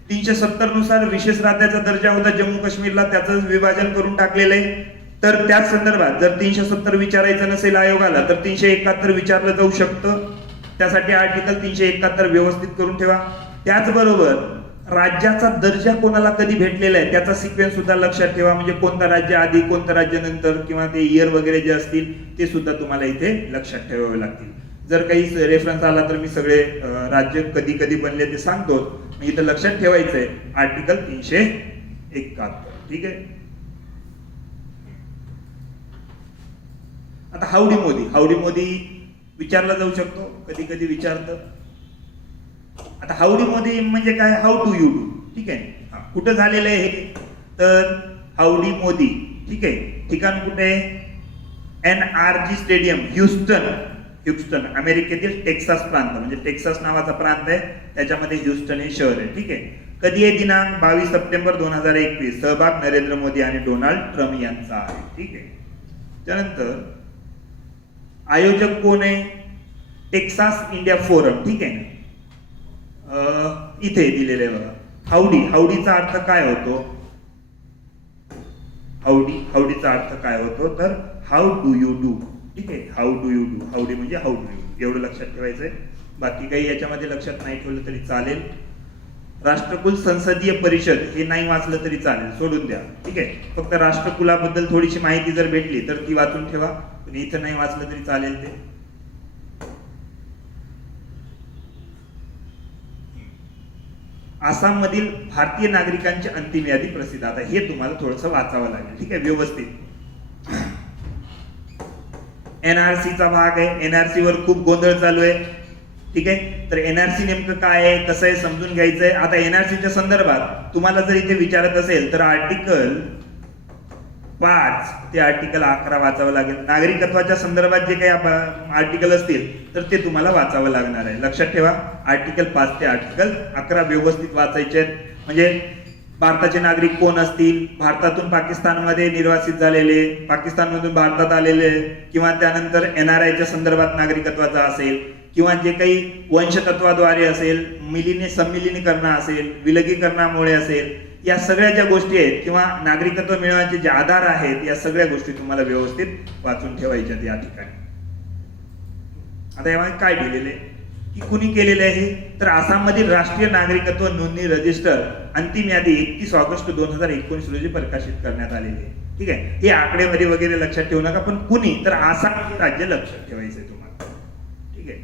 370 नुसार विशेष राज्याचा दर्जा होता जम्मू काश्मीरला, त्याचं विभाजन करून टाकलेलं आहे. तर त्याच संदर्भात जर 370 विचारायचं नसेल आयोगाला तर 371 विचारलं जाऊ शकतं. त्यासाठी आर्टिकल 371 व्यवस्थित करून ठेवा. त्याचबरोबर राज्याचा दर्जा कोणाला कधी भेटलेला आहे त्याचा सिक्वेन्स सुद्धा लक्षात ठेवा, म्हणजे कोणतं राज्य आधी कोणतं राज्य नंतर किंवा ते इयर वगैरे जे असतील ते सुद्धा तुम्हाला इथे लक्षात ठेवावे लागतील. जर काही रेफरन्स आला तर मी सगळे राज्य कधी कधी बनले ते सांगतो, इथं लक्षात ठेवायचंय आर्टिकल 371, ठीक आहे. आता हाऊडी मोदी, हाऊडी मोदी विचारला जाऊ शकतो, कधी कधी विचारतं. आता हाऊडी मोदी म्हणजे काय, हाऊ टू यू डू, ठीक आहे. कुठं झालेलं आहे हे तर हाऊडी मोदी, ठीक आहे. ठिकाण कुठे आहे NRG स्टेडियम ह्युस्टन, अमेरिकेतील टेक्सास प्रांत, म्हणजे टेक्सास नावाचा प्रांत आहे त्याच्यामध्ये ह्युस्टन हे शहर आहे, ठीक आहे. कधी आहे दिनांक 22 सप्टेंबर 2021. सहभाग नरेंद्र मोदी आणि डोनाल्ड ट्रम्प यांचा आहे, ठीक आहे. त्यानंतर आयोजक कोण आहे? टेक्सास इंडिया फोरम, ठीक आहे ना, इथे दिलेले आहे बघा. हाऊडीचा अर्थ काय होतो? हाऊडीचा अर्थ काय होतो? तर हाऊ डू यू डू, ठीक आहे. हाऊ डू यू डू, हाऊडी म्हणजे हाऊ डू यू, एवढं लक्षात ठेवायचंय. बाकी काही याच्यामध्ये लक्षात नाही ठेवलं तरी चालेल. राष्ट्रकुल संसदीय परिषद हे नाही वाचलं तरी चालेल, सोडून द्या, ठीक आहे. फक्त राष्ट्रकुलाबद्दल थोडीशी माहिती जर भेटली तर ती वाचून ठेवा, पण इथं नाही वाचलं तरी चालेल ते. आसाम मधील भारतीय नागरिकांची अंतिम यादी प्रसिद्ध. आता हे तुम्हाला थोडस वाचावं लागेल, ठीक आहे, व्यवस्थित. NRC चा भाग आहे. NRC वर खूप गोंधळ चालू आहे, ठीक आहे. तर NRC नेमकं काय आहे, कसं आहे, समजून घ्यायचंय. आता NRC च्या संदर्भात तुम्हाला जर इथे विचारत असेल तर आर्टिकल 5 ते आर्टिकल 11 वाचावं लागेल. नागरिकत्वाच्या संदर्भात जे काही आर्टिकल असतील तर ते तुम्हाला वाचावं लागणार आहे. लक्षात ठेवा, आर्टिकल 5 ते आर्टिकल 11 व्यवस्थित वाचायचे आहेत. म्हणजे भारताचे नागरिक कोण असतील, भारतातून पाकिस्तानमध्ये निर्वासित झालेले, पाकिस्तानमधून भारतात आलेले, किंवा त्यानंतर NRI च्या संदर्भात नागरिकत्वाचा असेल, किंवा जे काही वंशतत्वाद्वारे असेल, संमिलीनीकरण असेल, विलगीकरणामुळे असेल, या सगळ्या ज्या गोष्टी आहेत किंवा नागरिकत्व मिळवण्याचे जे आधार आहेत, या सगळ्या गोष्टी तुम्हाला व्यवस्थित वाचून ठेवायच्या या ठिकाणी. आता यामध्ये काय दिलेले की कुणी केलेले आहे? तर आसाम मधील राष्ट्रीय नागरिकत्व नोंदणी रजिस्टर अंतिम यादी 31 ऑगस्ट 2019 रोजी प्रकाशित करण्यात आलेली आहे, ठीक आहे. हे आकडेवारी वगैरे लक्षात ठेवू नका, पण कुणी, तर आसाम हे राज्य लक्षात ठेवायचंय तुम्हाला, ठीक आहे.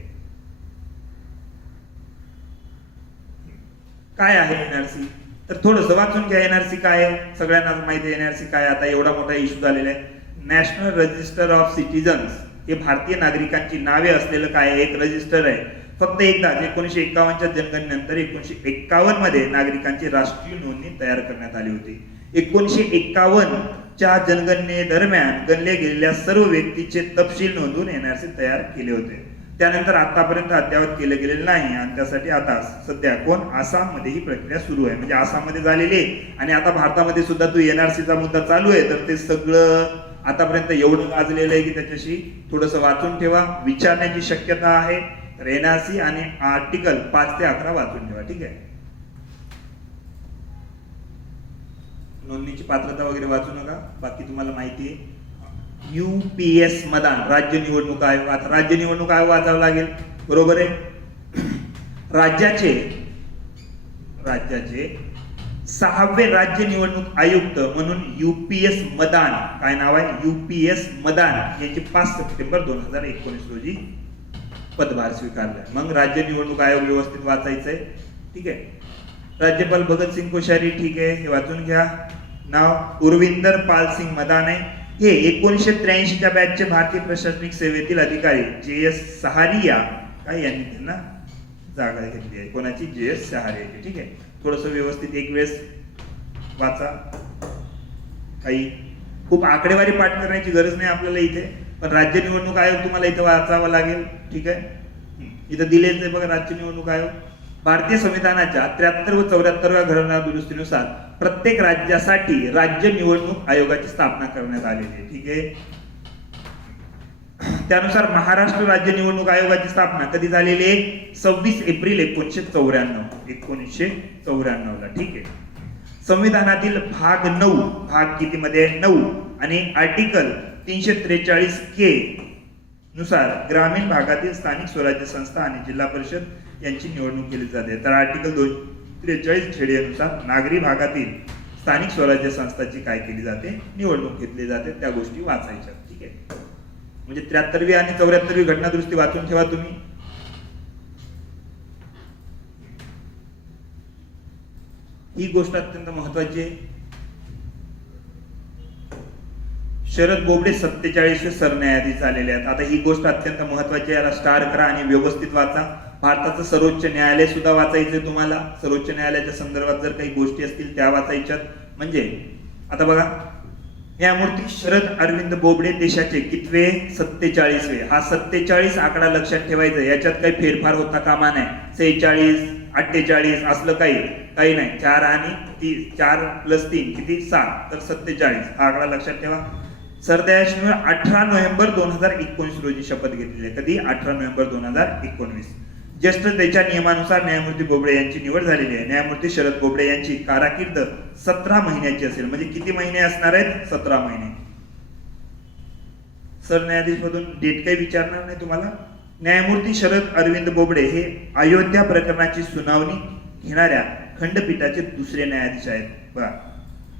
काय आहे NRC? तर थोडस वाचून घ्या. NRC काय आहे? सगळ्यांना माहिती आहे NRC काय. आता एवढा मोठा इश्यू झालेला आहे. नॅशनल रजिस्टर ऑफ सिटीजन्स हे भारतीय नागरिकांची नावे असलेलं काय आहे, एक रजिस्टर आहे. फक्त एकदा 1951च्या जनगणनेनंतर 1951 मध्ये नागरिकांची राष्ट्रीय नोंदणी तयार करण्यात आली होती. 1951च्या जनगणने दरम्यान गणले गेलेल्या सर्व व्यक्तीचे तपशील नोंदवून NRC तयार केले होते. त्यानंतर आतापर्यंत अद्यावत केले गेलेले नाही, आणि त्यासाठी आता सध्या आसाम मध्ये ही प्रक्रिया सुरू आहे. म्हणजे आसाम मध्ये झालेली आहे आणि आता भारतामध्ये सुद्धा तो NRC चा मुद्दा चालू आहे. तर ते सगळं आतापर्यंत एवढं गाजलेलं आहे की त्याच्याशी थोडंसं वाचून ठेवा, विचारण्याची शक्यता आहे. तर NRC आणि आर्टिकल 5 ते 11 वाचून ठेवा, ठीक आहे. नोंदणीची पात्रता वगैरे वाचू नका, बाकी तुम्हाला माहिती आहे. UPS मदान, राज्य निवडणूक आयोग. आता राज्य निवडणूक आयोग वाचावं लागेल, बरोबर आहे. राज्याचे 6वे राज्य निवडणूक आयुक्त म्हणून UPS मदान, काय नाव आहे, UPS मदान यांची 5 सप्टेंबर 2019 रोजी पदभार स्वीकारला. मग राज्य निवडणूक आयोग व्यवस्थित वाचायचंय, ठीक आहे. राज्यपाल भगतसिंग कोश्यारी, ठीक आहे, हे वाचून घ्या. नाव उर्विंदर पाल सिंग मदान आहे. हे 1983च्या बॅचचे भारतीय प्रशासनिक सेवेतील अधिकारी JS सहारिया काय यांनी त्यांना जागा घेतली आहे. कोणाची? JS सहारियाची, ठीक आहे. थोडस व्यवस्थित एक वेळेस वाचा. काही खूप आकडेवारी पाठ करण्याची गरज नाही आपल्याला इथे, पण राज्य निवडणूक आयोग तुम्हाला इथं वाचावा लागेल, ठीक आहे. इथं दिलेच आहे बघा, राज्य निवडणूक आयोग. भारतीय संविधानाच्या 73 व 74व्या घटना दुरुस्तीनुसार प्रत्येक राज्यासाठी राज्य निवडणूक आयोगाची स्थापना करण्यात आलेली आहे, ठीक आहे. त्यानुसार महाराष्ट्र राज्य निवडणूक आयोगाची स्थापना कधी झालेली आहे? 26 एप्रिल 1994 ला, ठीक आहे. संविधानातील भाग 9, भाग किती मध्ये? 9 आणि आर्टिकल 343K नुसार ग्रामीण भागातील स्थानिक स्वराज्य संस्था आणि जिल्हा परिषद यांची निवडणूक केली जाते. तर आर्टिकल 243 खेड्यानुसार नागरी भागातील स्थानिक स्वराज्य संस्थांची काय केली जाते? निवडणूक घेतली जाते. त्या गोष्टी वाचायच्या, ठीक आहे. म्हणजे 73वी आणि 74वी घटना दुरुस्ती वाचून ठेवा तुम्ही. ही गोष्ट अत्यंत महत्वाची आहे. शरद बोबडे 47वे सरन्यायाधीश झालेले आहेत. आता ही गोष्ट अत्यंत महत्वाची आहे, याला स्टार करा आणि व्यवस्थित वाचा. भारताचं सर्वोच्च न्यायालय सुद्धा वाचायचंय तुम्हाला. सर्वोच्च न्यायालयाच्या संदर्भात जर काही गोष्टी असतील त्या वाचायच्यात. म्हणजे आता बघा, न्यायमूर्ती शरद अरविंद बोबडे देशाचे कितवे? 47वे. हा 47 आकडा लक्षात ठेवायचा, याच्यात काही फेरफार होता कामा नाही. 46, 48 असलं काही नाही. 4 आणि 4 + 3 किती? 7. तर 47 हा आकडा लक्षात ठेवा. सरन्यायाधीश 18 नोव्हेंबर 2019 रोजी शपथ घेतलेली आहे. कधी? 18 नोव्हेंबर 2019. ज्येष्ठतेच्या नियमानुसार न्यायमूर्ती बोबडे यांची निवड झालेली आहे. न्यायमूर्ती शरद बोबडे यांची काराकीर्द 17 महिन्याची असेल. म्हणजे किती महिने असणार आहेत? 17 महिने. सरन्यायाधीश मधून डेट काही विचारणार नाही तुम्हाला. न्यायमूर्ती शरद अरविंद बोबडे हे अयोध्या प्रकरणाची सुनावणी घेणाऱ्या खंडपीठाचे दुसरे न्यायाधीश आहेत. बघा,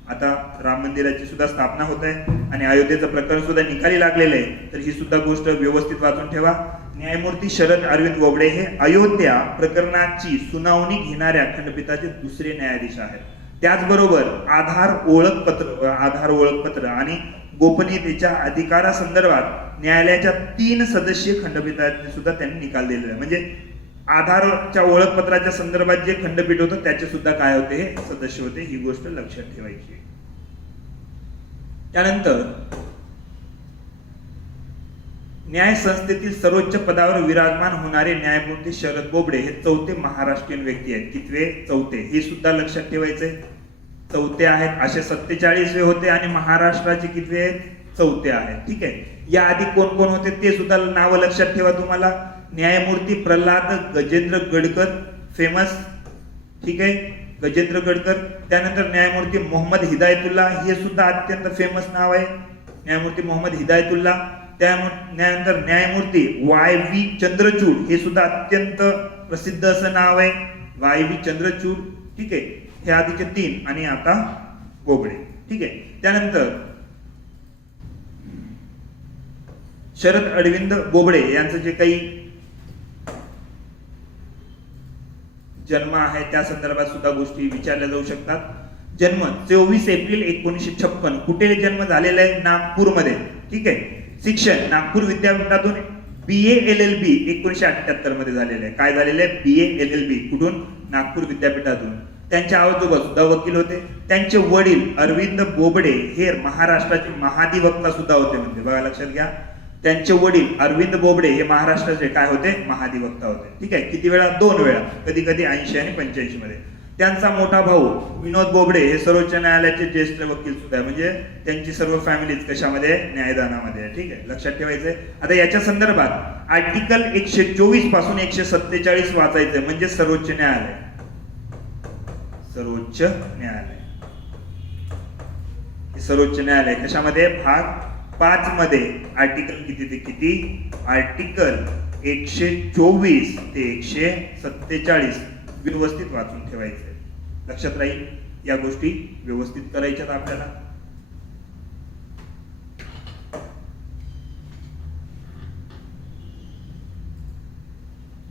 आता राम मंदिराची सुद्धा स्थापना होत आहे आणि अयोध्येचं प्रकरण सुद्धा निकाली लागलेलं आहे. तर ही सुद्धा गोष्ट व्यवस्थित वाचून ठेवा. न्यायमूर्ती शरद अरविंद बोबडे हे अयोध्या प्रकरणाची सुनावणी घेणाऱ्या खंडपीठाचे दुसरे न्यायाधीश आहेत. त्याचबरोबर आधार ओळखपत्र आणि गोपनीयतेच्या अधिकारासंदर्भात न्यायालयाच्या 3 सदस्यीय खंडपीठाने सुद्धा त्यांनी निकाल दिलेला आहे. म्हणजे आधारच्या ओळखपत्राच्या संदर्भात जे खंडपीठ होतं त्याचे सुद्धा काय होते? हे सदस्य होते. ही गोष्ट लक्षात ठेवायची. त्यानंतर न्याय संस्थेतील सर्वोच्च पदावर विराजमान होणारे न्यायमूर्ती शरद बोबडे हे 4थे महाराष्ट्रीयन व्यक्ती आहेत. कितवे? 4थे. हे सुद्धा लक्षात ठेवायचंय. 4थे आहेत. असे 47 होते आणि महाराष्ट्राचे कितवे आहेत? 4थे आहेत. ठीक आहे. या आधी कोण कोण होते ते सुद्धा नावं लक्षात ठेवा तुम्हाला. न्यायमूर्ती प्रल्हाद गजेंद्र गडकर, फेमस. ठीक आहे, गजेंद्र गडकर. त्यानंतर न्यायमूर्ती मोहम्मद हिदायतुल्ला, हे सुद्धा अत्यंत फेमस नाव आहे. न्यायमूर्ती मोहम्मद हिदायतुल्ला. त्यानंतर न्यायमूर्ती वाय.व्ही. चंद्रचूड, हे सुद्धा अत्यंत प्रसिद्ध असं नाव आहे. वाय.व्ही. चंद्रचूड. ठीक आहे. हे आधीचे 3 आणि आता बोबडे. ठीक आहे. त्यानंतर शरद अरविंद बोबडे यांचं जे काही जन्म आहे त्या संदर्भात सुद्धा गोष्टी विचारल्या जाऊ शकतात. जन्म 24 एप्रिल 1956. कुठे जन्म झालेला आहे? नागपूरमध्ये. ठीक आहे. शिक्षण नागपूर विद्यापीठातून BA LLB 1978 मध्ये झालेलं आहे. काय झालेलं आहे? BA LLB. कुठून? नागपूर विद्यापीठातून. त्यांचे आजोबा सुद्धा वकील होते. त्यांचे वडील अरविंद बोबडे हे महाराष्ट्राचे महाधिवक्ता सुद्धा होते. म्हणजे बघा, लक्षात घ्या. त्यांचे वडील अरविंद बोबडे हे महाराष्ट्राचे काय होते? महाधिवक्ता होते. ठीक आहे. किती वेळा? 2 वेळा. कधी कधी 80 आणि 85 मध्ये. त्यांचा मोठा भाऊ विनोद बोबडे हे सर्वोच्च न्यायालयाचे ज्येष्ठ वकील सुद्धा आहे. म्हणजे त्यांची सर्व फॅमिलीज कशामध्ये? न्यायदानामध्ये आहे. ठीक आहे, लक्षात ठेवायचंय. आता याच्या संदर्भात आर्टिकल 124 पासून 147 वाचायचंय. म्हणजे सर्वोच्च न्यायालय. सर्वोच्च न्यायालय. सर्वोच्च न्यायालय कशामध्ये? भाग 5 मध्ये. आर्टिकल किती ते किती? आर्टिकल 124 ते 147 व्यवस्थित वाचून ठेवायचंय. लक्षात राहील. या गोष्टी व्यवस्थित करायच्यात आपल्याला.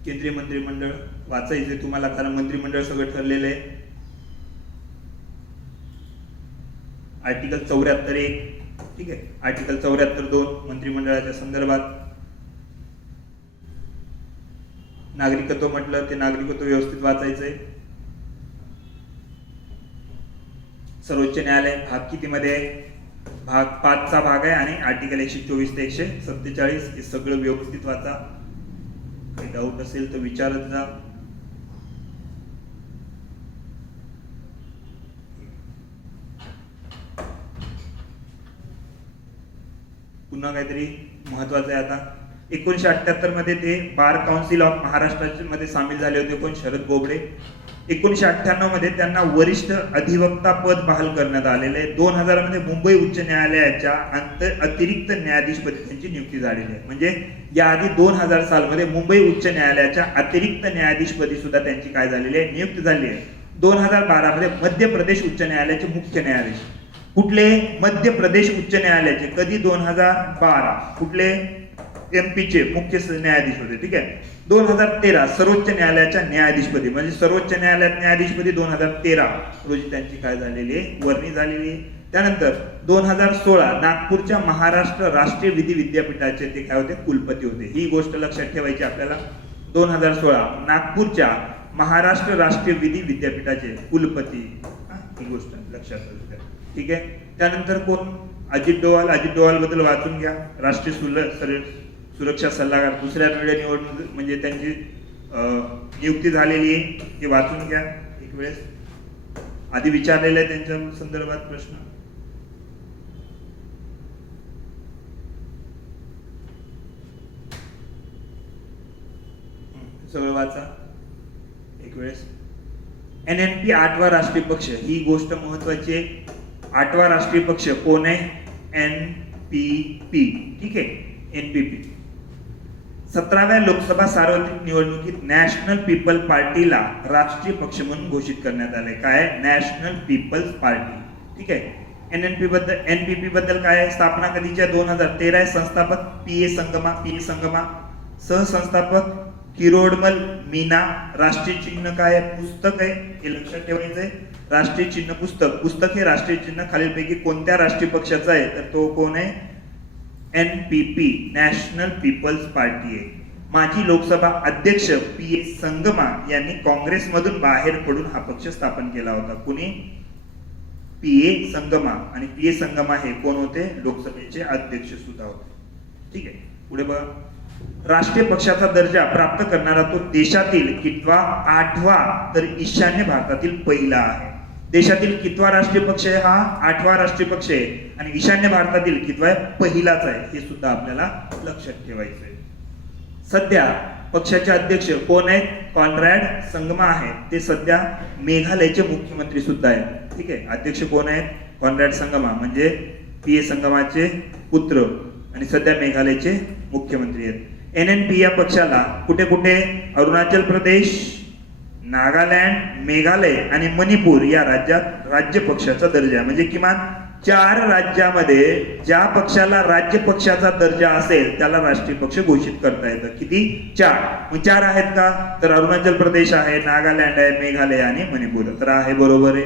केंद्रीय मंत्रिमंडळ वाचायचे तुम्हाला, कारण मंत्रिमंडळ सगळं ठरलेलं आहे. आर्टिकल 74(1). ठीक आहे. आर्टिकल 74(2) मंत्रिमंडळाच्या संदर्भात. नागरिकत्व म्हटलं ते नागरिकत्व व्यवस्थित वाचायचंय. सर्वोच्च न्यायालय भाग किती मध्ये आहे? भाग 5चा भाग आहे आणि आर्टिकल 124 ते 147 हे सगळं व्यवस्थित वाचा. काही डाऊट असेल तर विचारत जा. पुन्हा काहीतरी महत्वाचं आहे. आता 1978 मध्ये ते बार काउन्सिल ऑफ महाराष्ट्र मध्ये सामील झाले होते. कोण? शरद बोबडे. 1998 मध्ये त्यांना वरिष्ठ अधिवक्ता पद बहाल करण्यात आलेले आहे. 2000 मध्ये मुंबई उच्च न्यायालयाच्या अतिरिक्त न्यायाधीशपदी त्यांची नियुक्ती झालेली आहे. म्हणजे याआधी 2000 सालमध्ये मुंबई उच्च न्यायालयाच्या अतिरिक्त न्यायाधीशपदी सुद्धा त्यांची काय झालेली आहे? नियुक्ती झाली आहे. 2012 मध्ये मध्य प्रदेश उच्च न्यायालयाचे मुख्य न्यायाधीश. कुठले? मध्य प्रदेश उच्च न्यायालयाचे. कधी? 2012. कुठले? MP चे मुख्य न्यायाधीश होते. ठीक आहे. 2013 सर्वोच्च न्यायालयाच्या न्यायाधीशपदी. म्हणजे सर्वोच्च न्यायालयात न्यायाधीशपदी 2013 रोजी त्यांची काय झालेली आहे? वर्णी झालेली आहे. त्यानंतर 2016 नागपूरच्या महाराष्ट्र राष्ट्रीय विधी विद्यापीठाचे ते काय होते? कुलपती होते. ही गोष्ट लक्षात ठेवायची आपल्याला. 2016 नागपूरच्या महाराष्ट्र राष्ट्रीय विधी विद्यापीठाचे कुलपती. ही गोष्ट लक्षात ठेवा. ठीक आहे. त्यानंतर कोण? अजित डोवाल. अजित डोवाल बद्दल वाचून घ्या. राष्ट्रीय सुरक्षा सल्लागार. दुसऱ्या वेळेस निवडणूक म्हणजे त्यांची नियुक्ती झालेली आहे. हे वाचून घ्या. एक वेळेस आधी विचारलेला आहे त्यांच्या संदर्भात प्रश्न. सगळं वाचा एक वेळेस. NNP 8वा राष्ट्रीय पक्ष, ही गोष्ट महत्वाची आहे. 8वा राष्ट्रीय पक्ष कोण आहे? NPP. ठीक आहे, NPP. 17व्या लोकसभा सार्वत्रिक निवडणुकीत नॅशनल पीपल पार्टीला राष्ट्रीय पक्ष म्हणून घोषित करण्यात आले. काय? National people's party. ठीक आहे. NPP बद्दल काय आहे? स्थापना कधीच्या? 2013 आहे. संस्थापक PA संगमा. सहसंस्थापक किरोडमल मीना. राष्ट्रीय चिन्ह काय आहे? पुस्तक आहे, हे लक्षात ठेवायचंय. राष्ट्रीय चिन्ह पुस्तक हे राष्ट्रीय चिन्ह खालीलपैकी कोणत्या राष्ट्रीय पक्षाचा आहे? तर तो कोण आहे? NPP, नॅशनल पीपल्स पार्टी आहे. माजी लोकसभा अध्यक्ष PA संगमा यांनी काँग्रेसमधून बाहेर पडून हा पक्ष स्थापन केला होता. कुणी? PA संगमा. आणि PA संगमा हे कोण होते? लोकसभेचे अध्यक्ष सुद्धा होते. ठीक आहे, पुढे बघा. राष्ट्रीय पक्षाचा दर्जा प्राप्त करणारा तो देशातील कितवा? 8वा. तर ईशान्य भारतातील पहिला आहे. देशातील कितवा राष्ट्रीय पक्ष आहे? हा 8वा राष्ट्रीय पक्ष आहे. आणि ईशान्य भारतातील कितवा आहे? पहिलाच आहे. हे सुद्धा आपल्याला लक्षात ठेवायचं आहे. सध्या पक्षाचे अध्यक्ष कोण आहेत? कॉन्रॅड संगमा आहेत. ते सध्या मेघालयचे मुख्यमंत्री सुद्धा आहेत. ठीक आहे, अध्यक्ष कोण आहेत? कॉन्रॅड संगमा, म्हणजे PA संगमाचे पुत्र आणि सध्या मेघालयचे मुख्यमंत्री आहेत. NNP या पक्षाला कुठे कुठे? अरुणाचल प्रदेश, नागालँड, मेघालय आणि मणिपूर या राज्यात राज्य पक्षाचा दर्जा आहे. म्हणजे किमान 4 राज्यामध्ये ज्या पक्षाला राज्य पक्षाचा दर्जा असेल त्याला राष्ट्रीय पक्ष घोषित करता येतं. किती? 4. मग 4 आहेत का? तर अरुणाचल प्रदेश आहे, नागालँड आहे, मेघालय आणि मणिपूर. तर आहे, बरोबर आहे.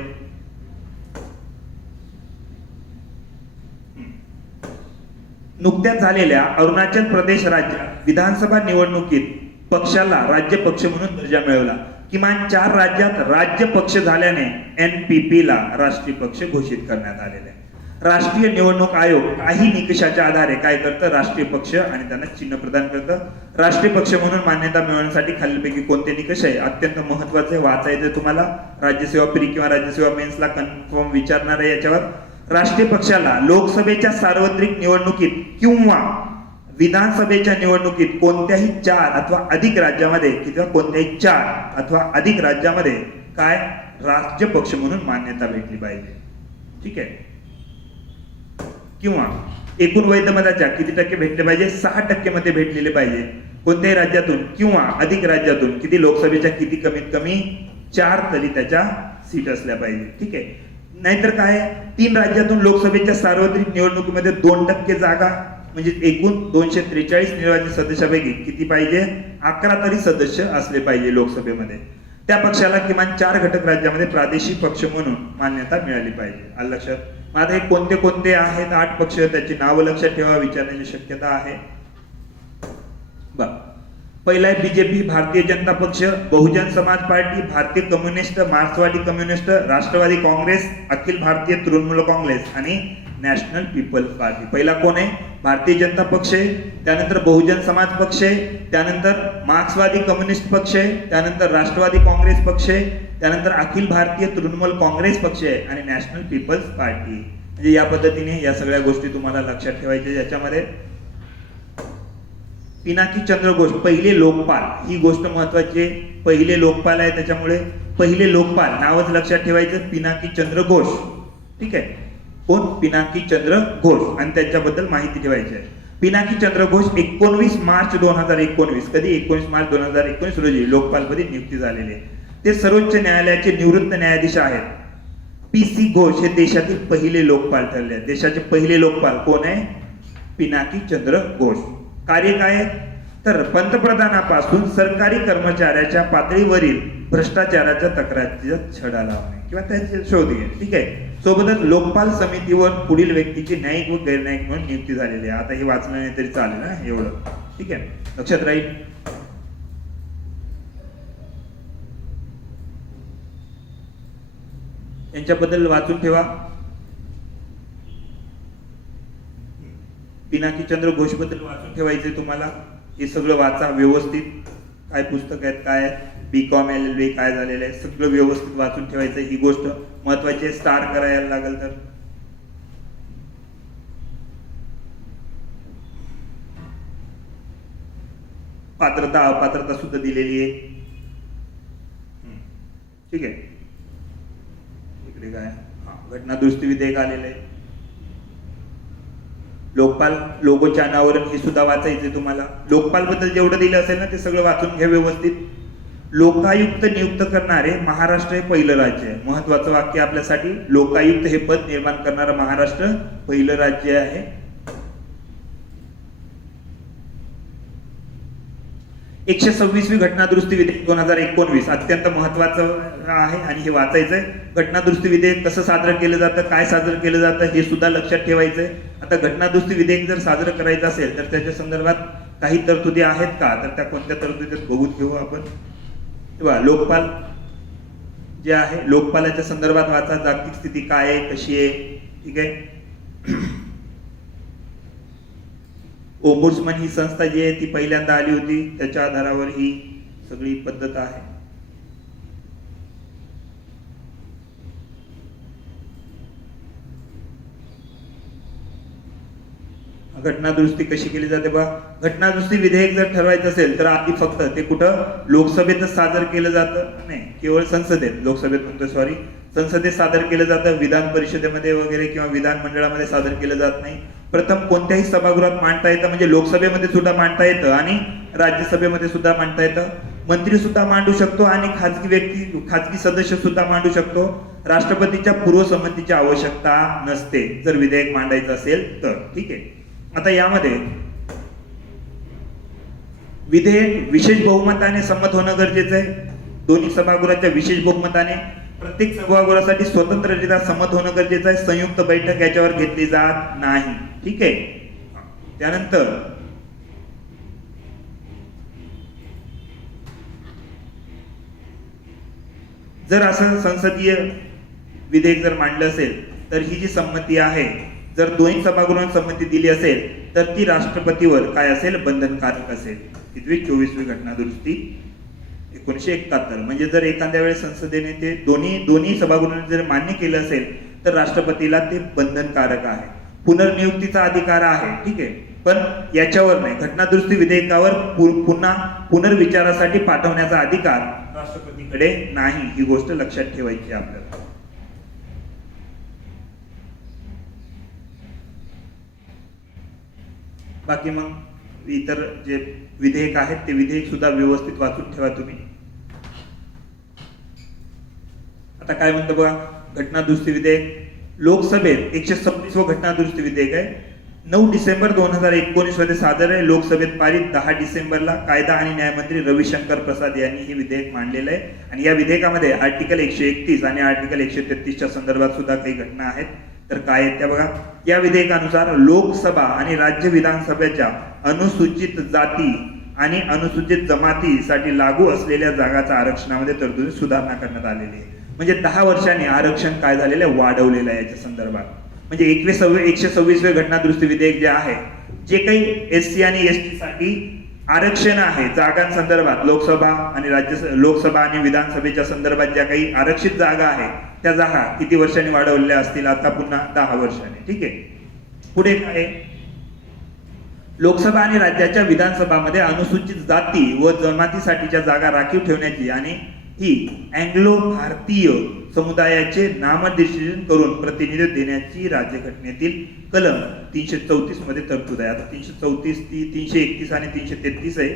नुकत्याच झालेल्या अरुणाचल प्रदेश राज्य विधानसभा निवडणुकीत पक्षाला राज्य पक्ष म्हणून दर्जा मिळवला. किमान 4 राज्यात राज्य पक्ष झाल्याने NPP ला राष्ट्रीय पक्ष घोषित करण्यात आलेले आहे. राष्ट्रीय निवडणूक आयोग काही निकषाच्या आधारे काय करतं? राष्ट्रीय पक्ष आणि त्यांना चिन्ह प्रदान करतं. राष्ट्रीय पक्ष म्हणून मान्यता मिळवण्यासाठी खालीलपैकी कोणते निकष आहे? अत्यंत महत्वाचे, वाचायचे तुम्हाला. राज्यसेवा प्री किंवा राज्यसेवा मेन्सला कन्फर्म विचारणार आहे याच्यावर. राष्ट्रीय पक्षाला लोकसभेच्या सार्वत्रिक निवडणुकीत किंवा विधानसभेच्या निवडणुकीत कोणत्याही 4 अथवा अधिक राज्यामध्ये किंवा कोणत्याही 4 अथवा अधिक राज्यामध्ये काय? राज्य पक्ष म्हणून मान्यता भेटली पाहिजे. ठीक आहे. किंवा एकूण वैध मताच्या किती टक्के भेटले पाहिजे? 6% मध्ये भेटलेले पाहिजे कोणत्याही राज्यातून किंवा अधिक राज्यातून. किती? लोकसभेच्या किती? कमीत कमी 4 तरी त्याच्या सीट असल्या पाहिजे. ठीक आहे. नाहीतर काय? 3 राज्यातून लोकसभेच्या सार्वत्रिक निवडणुकीमध्ये 2% जागा, म्हणजे एकूण 243 निर्वाचित सदस्यापैकी किती पाहिजे? 11 तरी सदस्य असले पाहिजे लोकसभेमध्ये. त्या पक्षाला किमान 4 घटक राज्यामध्ये प्रादेशिक पक्ष म्हणून मान्यता मिळाली पाहिजे. आलं लक्षात? आता हे कोणते कोणते आहेत? 8 पक्ष. त्याची नावं लक्षात ठेवा, विचारण्याची शक्यता आहे. पहिला आहे BJP, भारतीय जनता पक्ष, बहुजन समाज पार्टी, भारतीय कम्युनिस्ट, मार्क्सवादी कम्युनिस्ट, राष्ट्रवादी काँग्रेस, अखिल भारतीय तृणमूल काँग्रेस आणि नॅशनल पीपल्स पार्टी. पहिला कोण आहे? भारतीय जनता पक्ष आहे, त्यानंतर बहुजन समाज पक्ष आहे, त्यानंतर मार्क्सवादी कम्युनिस्ट पक्ष आहे, त्यानंतर राष्ट्रवादी काँग्रेस पक्ष आहे, त्यानंतर अखिल भारतीय तृणमूल काँग्रेस पक्ष आहे आणि नॅशनल पीपल्स पार्टी. म्हणजे या पद्धतीने या सगळ्या गोष्टी तुम्हाला लक्षात ठेवायच्या. याच्यामध्ये पिनाकी चंद्र घोष, पहिले लोकपाल, ही गोष्ट महत्वाची आहे. पहिले लोकपाल आहे, त्याच्यामुळे पहिले लोकपाल नावच लक्षात ठेवायचं, पिनाकी चंद्र घोष. ठीक आहे. कोण? पिनाकी चंद्र घोष. आणि त्यांच्याबद्दल माहिती ठेवायची आहे. पिनाकी चंद्र घोष 19 मार्च 2019, कधी? 19 मार्च 2019 रोजी लोकपालपदी नियुक्ती झालेली आहे. ते सर्वोच्च न्यायालयाचे निवृत्त न्यायाधीश आहेत. PC घोष हे देशातील पहिले लोकपाल ठरले आहेत. देशाचे पहिले लोकपाल कोण आहे? पिनाकी चंद्र घोष. कार्य काय आहे? तर पंतप्रधानापासून सरकारी कर्मचाऱ्याच्या पातळीवरील भ्रष्टाचाराच्या तक्रारीचा छडा लावणे किंवा त्याचे शोध घेणे. ठीक आहे. सोबतच लोकपाल समितीवर पुढील व्यक्तीची न्यायिक व गैरन्यायिक म्हणून नियुक्ती झालेली आहे. आता हे वाचलं नाही तरी चालेल ना, एवढं. ठीक आहे, लक्षात राहील. यांच्याबद्दल वाचून ठेवा. पिनाकी चंद्र घोष बद्दल वाचून ठेवायचे तुम्हाला. हे सगळं वाचा व्यवस्थित. काय पुस्तक आहेत, काय BCom LLB काय झालेलं आहे, सगळं व्यवस्थित वाचून ठेवायचं. ही गोष्ट महत्वाची आहे. स्टार करायला लागेल तर. पात्रता अपात्रता सुद्धा दिलेली आहे. ठीक आहे. इकडे काय घटना दुरुस्ती विधेयक आलेलं आहे. लोकपाल लोगोच्या अनावरण हे सुद्धा वाचायचे तुम्हाला. लोकपाल बद्दल जेवढं दिलं असेल ना ते सगळं वाचून घ्या व्यवस्थित. लोकायुक्त नियुक्त करणारे महाराष्ट्र हे पहिलं राज्य आहे. महत्वाचं वाक्य आपल्यासाठी, लोकायुक्त हे पद निर्माण करणारं महाराष्ट्र पहिलं राज्य आहे. 126वी घटना दुरुस्ती विधेयक 2019 अत्यंत महत्वाचं आहे आणि हे वाचायचंय. घटना दुरुस्ती विधेयक कसं सादर केलं जातं, काय सादर केलं जातं हे सुद्धा लक्षात ठेवायचंय. आता घटना दुरुस्ती विधेयक जर सादर करायचं असेल तर त्याच्या संदर्भात काही तरतुदी आहेत का, तर त्या कोणत्या तरतुदी बघून घेऊ आपण. तेव्हा लोकपाल जे आहे, लोकपालाच्या संदर्भात वाचा, जागतिक स्थिती काय आहे, कशी आहे. ठीक आहे. ओम्बुड्समन ही संस्था जी आहे ती पहिल्यांदा आली होती, त्याच्या आधारावर ही सगळी पद्धत आहे. घटना दुरुस्ती कशी केली जाते बा. घटना दुरुस्ती विधेयक जर ठरवायचं असेल तर आधी फक्त ते कुठं लोकसभेतच सादर केलं जातं, नाही केवळ संसदेत, लोकसभेत म्हणतो सॉरी, संसदेत सादर केलं जातं. विधान परिषदेमध्ये वगैरे किंवा विधान मंडळामध्ये सादर केलं जात नाही. प्रथम कोणत्याही सभागृहात मांडता येतं, म्हणजे लोकसभेमध्ये सुद्धा मांडता येतं आणि राज्यसभेमध्ये सुद्धा मांडता येतं. मंत्री सुद्धा मांडू शकतो आणि खाजगी व्यक्ती, खाजगी सदस्य सुद्धा मांडू शकतो. राष्ट्रपतीच्या पूर्वसंमतीची आवश्यकता नसते जर विधेयक मांडायचं असेल तर. ठीक आहे. आता यामध्ये विधेयक विशेष बहुमताने संमत होणं गरजेचं आहे. दोन्ही सभागृहाच्या विशेष बहुमताने, प्रत्येक सभागृहासाठी स्वतंत्ररित्या संमत होणं गरजेचं आहे. संयुक्त बैठक याच्यावर घेतली जात नाही. ठीक आहे. त्यानंतर जर असं संसदीय विधेयक जर मांडलं असेल तर ही जी संमती आहे, जर दोन्ही सभागृहांनी संमती दिली असेल तर ती राष्ट्रपतीवर काय असेल, बंधनकारक असेल. कितवी 24वी घटना दुरुस्ती 1971. म्हणजे जर एखाद्या वेळेस संसदेने ते दोन्ही सभागृहांनी जर मान्य केलं असेल तर राष्ट्रपतीला ते बंधनकारक आहे. पुनर्नियुक्तीचा अधिकार आहे. ठीक आहे. पण याच्यावर नाही, घटना दुरुस्ती विधेयकावर पुन्हा पुनर्विचारासाठी पाठवण्याचा अधिकार राष्ट्रपतीकडे नाही. ही गोष्ट लक्षात ठेवायची आपल्याला. बाकी मग इतर जे विधेयक आहेत ते विधेयक सुद्धा व्यवस्थित वाचून ठेवा तुम्ही. आता काय म्हणतो बघा, घटना दुरुस्ती विधेयक लोकसभेत 126व घटना दुरुस्ती विधेयक आहे. 9 डिसेंबर 2019 मध्ये सादर आहे. लोकसभेत पारित 10 डिसेंबरला कायदा आणि न्यायमंत्री रविशंकर प्रसाद यांनी हे विधेयक मांडलेलं आहे. आणि या विधेयकामध्ये आर्टिकल 131 आणि आर्टिकल 133च्या संदर्भात सुद्धा काही घटना आहेत. तर काय आहेत त्या बघा. या विधेयकानुसार लोकसभा आणि राज्य विधानसभेच्या अनुसूचित जाती आणि अनुसूचित जमातीसाठी लागू असलेल्या जागाचा आरक्षणामध्ये तरतुदी सुधारणा करण्यात आलेली आहे. म्हणजे 10 वर्षांनी आरक्षण काय झालेलं आहे, वाढवलेलं आहे याच्या संदर्भात. म्हणजे 126वे घटना दुरुस्ती विधेयक जे आहे, जे काही SC आणि ST साठी आरक्षण आहे जागांसंदर्भात, लोकसभा आणि विधानसभेच्या संदर्भात ज्या काही आरक्षित जागा आहे त्या जागा किती वर्षांनी वाढवलेल्या असतील, आता पुन्हा 10 वर्षांनी. ठीक आहे. पुढे काय, लोकसभा आणि राज्याच्या विधानसभामध्ये अनुसूचित जाती व जमातीसाठीच्या जागा राखीव ठेवण्याची आणि ही अँग्लो भारतीय समुदायाचे नामनिर्देशन करून प्रतिनिधित्व देण्याची राज्यघटनेतील कलम 334 मध्ये तरतूद आहे. आता 334, 331 आणि 333 आहे.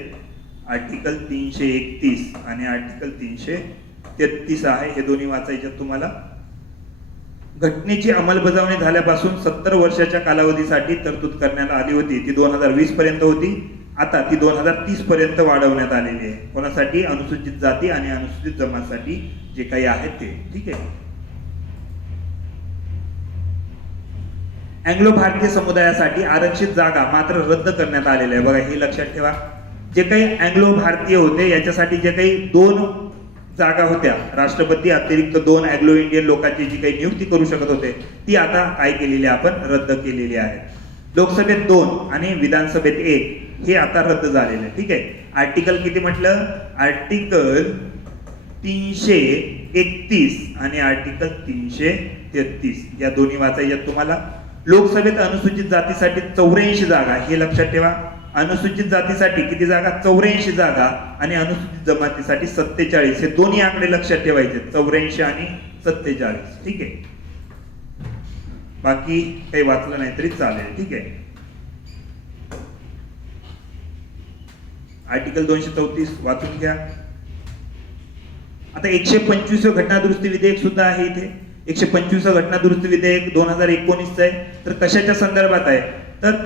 आर्टिकल 331 आणि आर्टिकल 333 आहे. हे दोन्ही वाचायचे तुम्हाला. घटनेची अंमलबजावणी झाल्यापासून 70 वर्षाच्या कालावधीसाठी तरतूद करण्यात आली होती. ती 2020 पर्यंत होती. आता ती 2030 पर्यंत वाढवण्यात आलेली आहे. कोणासाठी, अनुसूचित जाती आणि अनुसूचित जमातीसाठी जे काही आहेत ते. ठीक आहे. अँग्लो भारतीय समुदायासाठी आरक्षित जागा मात्र रद्द करण्यात आलेल्या आहे. बघा, हे लक्षात ठेवा. जे काही अँग्लो भारतीय होते याच्यासाठी जे काही 2 जागा होत्या, राष्ट्रपती अतिरिक्त 2 अँग्लो इंडियन लोकांची जी काही नियुक्ती करू शकत होते ती आता काय केलेली आपण रद्द केलेली आहे. लोकसभेत 2 आणि विधानसभेत 1 हे आता रद्द झालेले. ठीक आहे. आर्टिकल किती म्हटलं, आर्टिकल 331 आणि आर्टिकल 333 या दोन्ही वाचायच्यात तुम्हाला. लोकसभेत अनुसूचित जातीसाठी 84 जागा, हे लक्षात ठेवा. अनुसूचित जातीसाठी किती जागा? 84 जागा आणि अनुसूचित जमातीसाठी 47. हे दोन्ही आकडे लक्षात ठेवायचे, 84 आणि 47. ठीक आहे, बाकी काही वाचलं नाही तरी चालेल. ठीक आहे. आर्टिकल 234 वाचून घ्या. आता 125 घटना दुरुस्ती विधेयक सुद्धा आहे इथे. 125 घटना दुरुस्ती विधेयक 2019 आहे. तर कशाच्या संदर्भात आहे? तर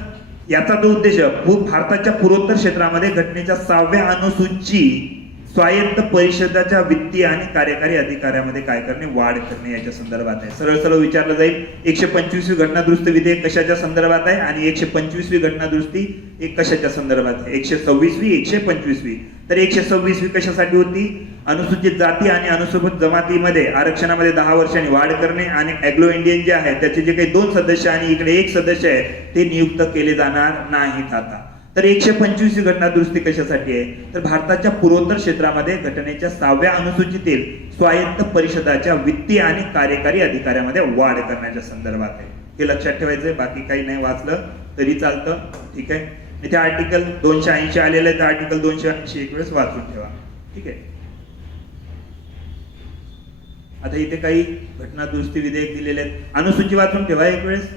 याचा जो उद्देश भारताच्या पूर्वोत्तर क्षेत्रामध्ये घटनेच्या 6व्या अनुसूची स्वायत्त परिषदाच्या वित्तीय आणि कार्यकारी अधिकाऱ्यामध्ये काय करणे? वाढ करणे याच्या संदर्भात आहे. सरळ सरळ विचारलं जाईल 125वी घटना दुरुस्ती विधेयक कशाच्या संदर्भात आहे आणि 125वी घटना दुरुस्ती एक कशाच्या संदर्भात आहे? 126वी 125वी. तर 126वी कशासाठी होती? अनुसूचित जाती आणि अनुसूचित जमातीमध्ये आरक्षणामध्ये 10 वर्षांनी वाढ करणे आणि अँग्लो इंडियन जे आहे त्याचे जे काही 2 सदस्य आणि इकडे 1 सदस्य आहे ते नियुक्त केले जाणार नाहीत आता. तर 125वी घटना दुरुस्ती कशासाठी आहे? तर भारताच्या पूर्वोत्तर क्षेत्रामध्ये घटनेच्या 6व्या अनुसूचीतील स्वायत्त परिषदाच्या वित्तीय आणि कार्यकारी अधिकाऱ्यामध्ये वाढ करण्याच्या संदर्भात आहे. हे लक्षात ठेवायचंय, बाकी काही नाही वाचलं तरी चालतं. ठीक आहे. इथे आर्टिकल 280 आलेलं आहे, तर आर्टिकल 280 एक वेळेस वाचून ठेवा. ठीक आहे. आता इथे काही घटना दुरुस्ती विधेयक दिलेले आहेत. अनुसूची वाचून ठेवा एक वेळेस.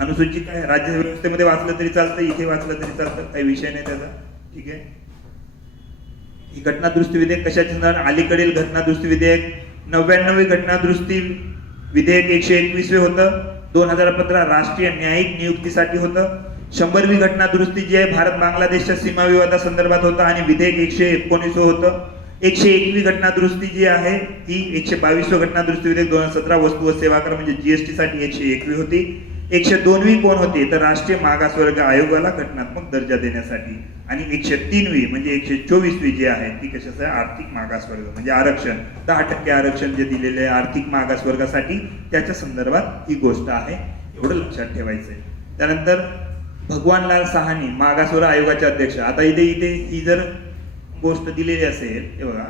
अनुसूची काय राज्य व्यवस्थेमध्ये वाचलं तरी चालतं, इथे वाचलं तरी चालतं, काही विषय नाही त्याचा. ठीक आहे. ही घटना दुरुस्ती विधेयक कशाचे? अलीकडील घटना दुरुस्ती विधेयक 99वी घटना दुरुस्ती विधेयक 121वे होतं. 2015 राष्ट्रीय न्यायिक नियुक्तीसाठी होतं. 100वी घटना दुरुस्ती जी आहे भारत बांगलादेशच्या सीमा विवादासंदर्भात होतं आणि विधेयक 119 होतं. 101वी घटना दुरुस्ती जी आहे ही 122वी घटना दुरुस्ती विधेयक 2017 वस्तू व सेवा कर म्हणजे जीएसटी साठी 101वी होती. 102वी कोण होती? तर राष्ट्रीय मागासवर्ग आयोगाला घटनात्मक दर्जा देण्यासाठी. आणि 103वी म्हणजे 124वी जी आहे ती कशाचं आहे? आर्थिक मागासवर्ग म्हणजे आरक्षण, 10% आरक्षण जे दिलेले आहे आर्थिक मागासवर्गासाठी त्याच्या संदर्भात ही गोष्ट आहे. एवढं लक्षात ठेवायचंय. त्यानंतर भगवानलाल सहानी मागासवर्ग आयोगाचे अध्यक्ष. आता इथे ही जर गोष्ट दिलेली असेल, हे बघा,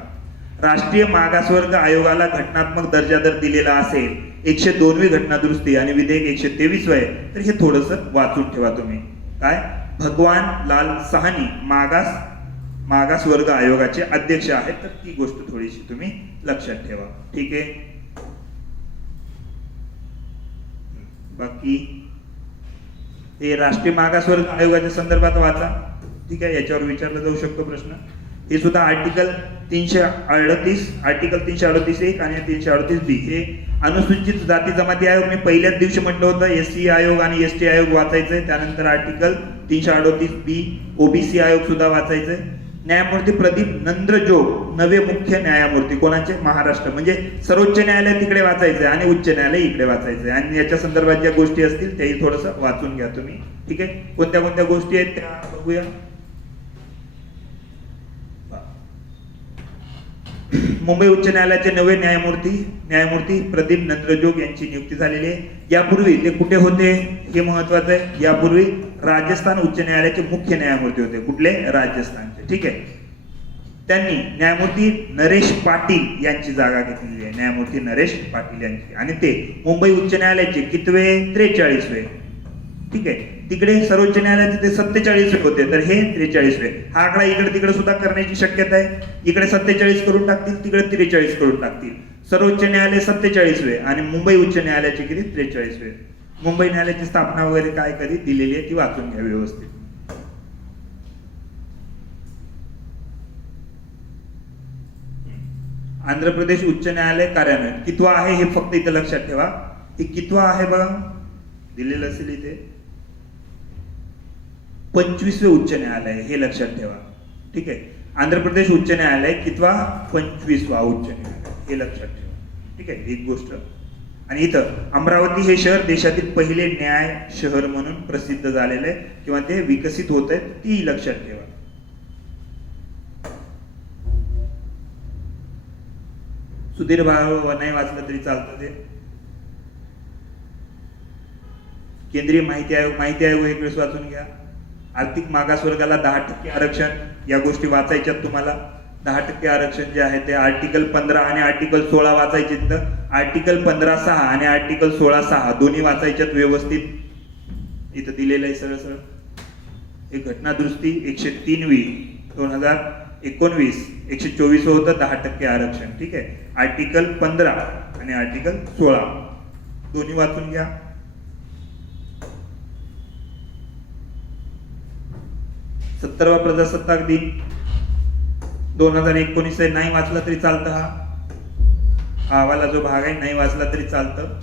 राष्ट्रीय मागासवर्ग आयोगाला घटनात्मक दर्जा जर दिलेला असेल 102वी घटना दुरुस्ती आणि विधेयक 123 आहे, तर हे थोडस वाचून ठेवा तुम्ही. काय? भगवान लाल सहानी मागासवर्ग आयोगाचे अध्यक्ष आहेत, तर ती गोष्ट थोडीशी तुम्ही लक्षात ठेवा. ठीक आहे. बाकी हे राष्ट्रीय मागासवर्ग आयोगाच्या संदर्भात वाचा. ठीक आहे. याच्यावर विचारला जाऊ शकतो प्रश्न. हे सुद्धा आर्टिकल 338 1 आणि 338B हे अनुसूचित जाती जमाती आयोग मी पहिल्याच दिवशी म्हटलं होतं एससी आयोग आणि एसटी आयोग वाचायचंय. त्यानंतर आर्टिकल 338B ओबीसी आयोग सुद्धा वाचायचंय. न्यायमूर्ती प्रदीप नंद्रजोग नवे मुख्य न्यायमूर्ती कोणाचे? महाराष्ट्र. म्हणजे सर्वोच्च न्यायालय तिकडे वाचायचंय आणि उच्च न्यायालय इकडे वाचायचंय आणि याच्या संदर्भात ज्या गोष्टी असतील त्याही थोडस वाचून घ्या तुम्ही. ठीक आहे. कोणत्या कोणत्या गोष्टी आहेत त्या बघूया. मुंबई उच्च न्यायालयाचे नवे न्यायमूर्ती प्रदीप नंद्रजोग यांची नियुक्ती झालेली आहे. यापूर्वी ते कुठे होते हे महत्वाचं आहे. यापूर्वी राजस्थान उच्च न्यायालयाचे मुख्य न्यायमूर्ती होते. कुठले? राजस्थानचे. ठीक आहे. त्यांनी न्यायमूर्ती नरेश पाटील यांची जागा घेतलेली आहे. न्यायमूर्ती नरेश पाटील यांची. आणि ते मुंबई उच्च न्यायालयाचे कितवे? 43वे. ठीक आहे. तिकडे सर्वोच्च न्यायालयाचे ते 47 होते, तर हे 43वे. हा आकडा इकडे तिकडे सुद्धा करण्याची शक्यता आहे. इकडे 47 करून टाकतील, तिकडे 43 करून टाकतील. सर्वोच्च न्यायालय 47वे आणि मुंबई उच्च न्यायालयाचे किती? 43वे. मुंबई न्यायालयाची स्थापना वगैरे काय कधी दिलेली आहे ती वाचून घ्या व्यवस्थित. आंध्र प्रदेश उच्च न्यायालय कार्यान्वयन कितवा आहे हे फक्त इथे लक्षात ठेवा. हे कितवा आहे बघा, दिलेलं असेल इथे. 25वे उच्च न्यायालय हे लक्षात ठेवा. ठीक आहे. आंध्र प्रदेश उच्च न्यायालय कितवा? 25वा उच्च न्यायालय हे लक्षात ठेवा. ठीक आहे. एक गोष्ट. आणि इथं अमरावती हे शहर देशातील पहिले न्याय शहर म्हणून प्रसिद्ध झालेलं आहे किंवा ते विकसित होत आहे, ती लक्षात ठेवा. सुधीर भाव नाही वाचलं तरी चालतं ते. केंद्रीय माहिती आयोग एक वेळेस वाचून घ्या. आर्थिक मागासवर्गाला 10% आरक्षण, या गोष्टी वाचायच्यात तुम्हाला. 10% आरक्षण जे आहे ते आर्टिकल 15 आणि आर्टिकल 16 वाचायचे. आर्टिकल 15.6 आणि आर्टिकल 16.6 दोन्ही वाचायच्यात व्यवस्थित. इथं दिलेलं आहे सरळ सरळ. हे घटनादुरुस्ती 103वी 2019 124 होतं 10% आरक्षण. ठीक आहे. आर्टिकल 15 आणि आर्टिकल 16 दोन्ही वाचून घ्या. 17वा प्रजासत्ताक दिन 2019 आहे. नाही वाचला तरी चालतं. हा अहवाला जो भाग आहे नाही वाचला तरी चालतं.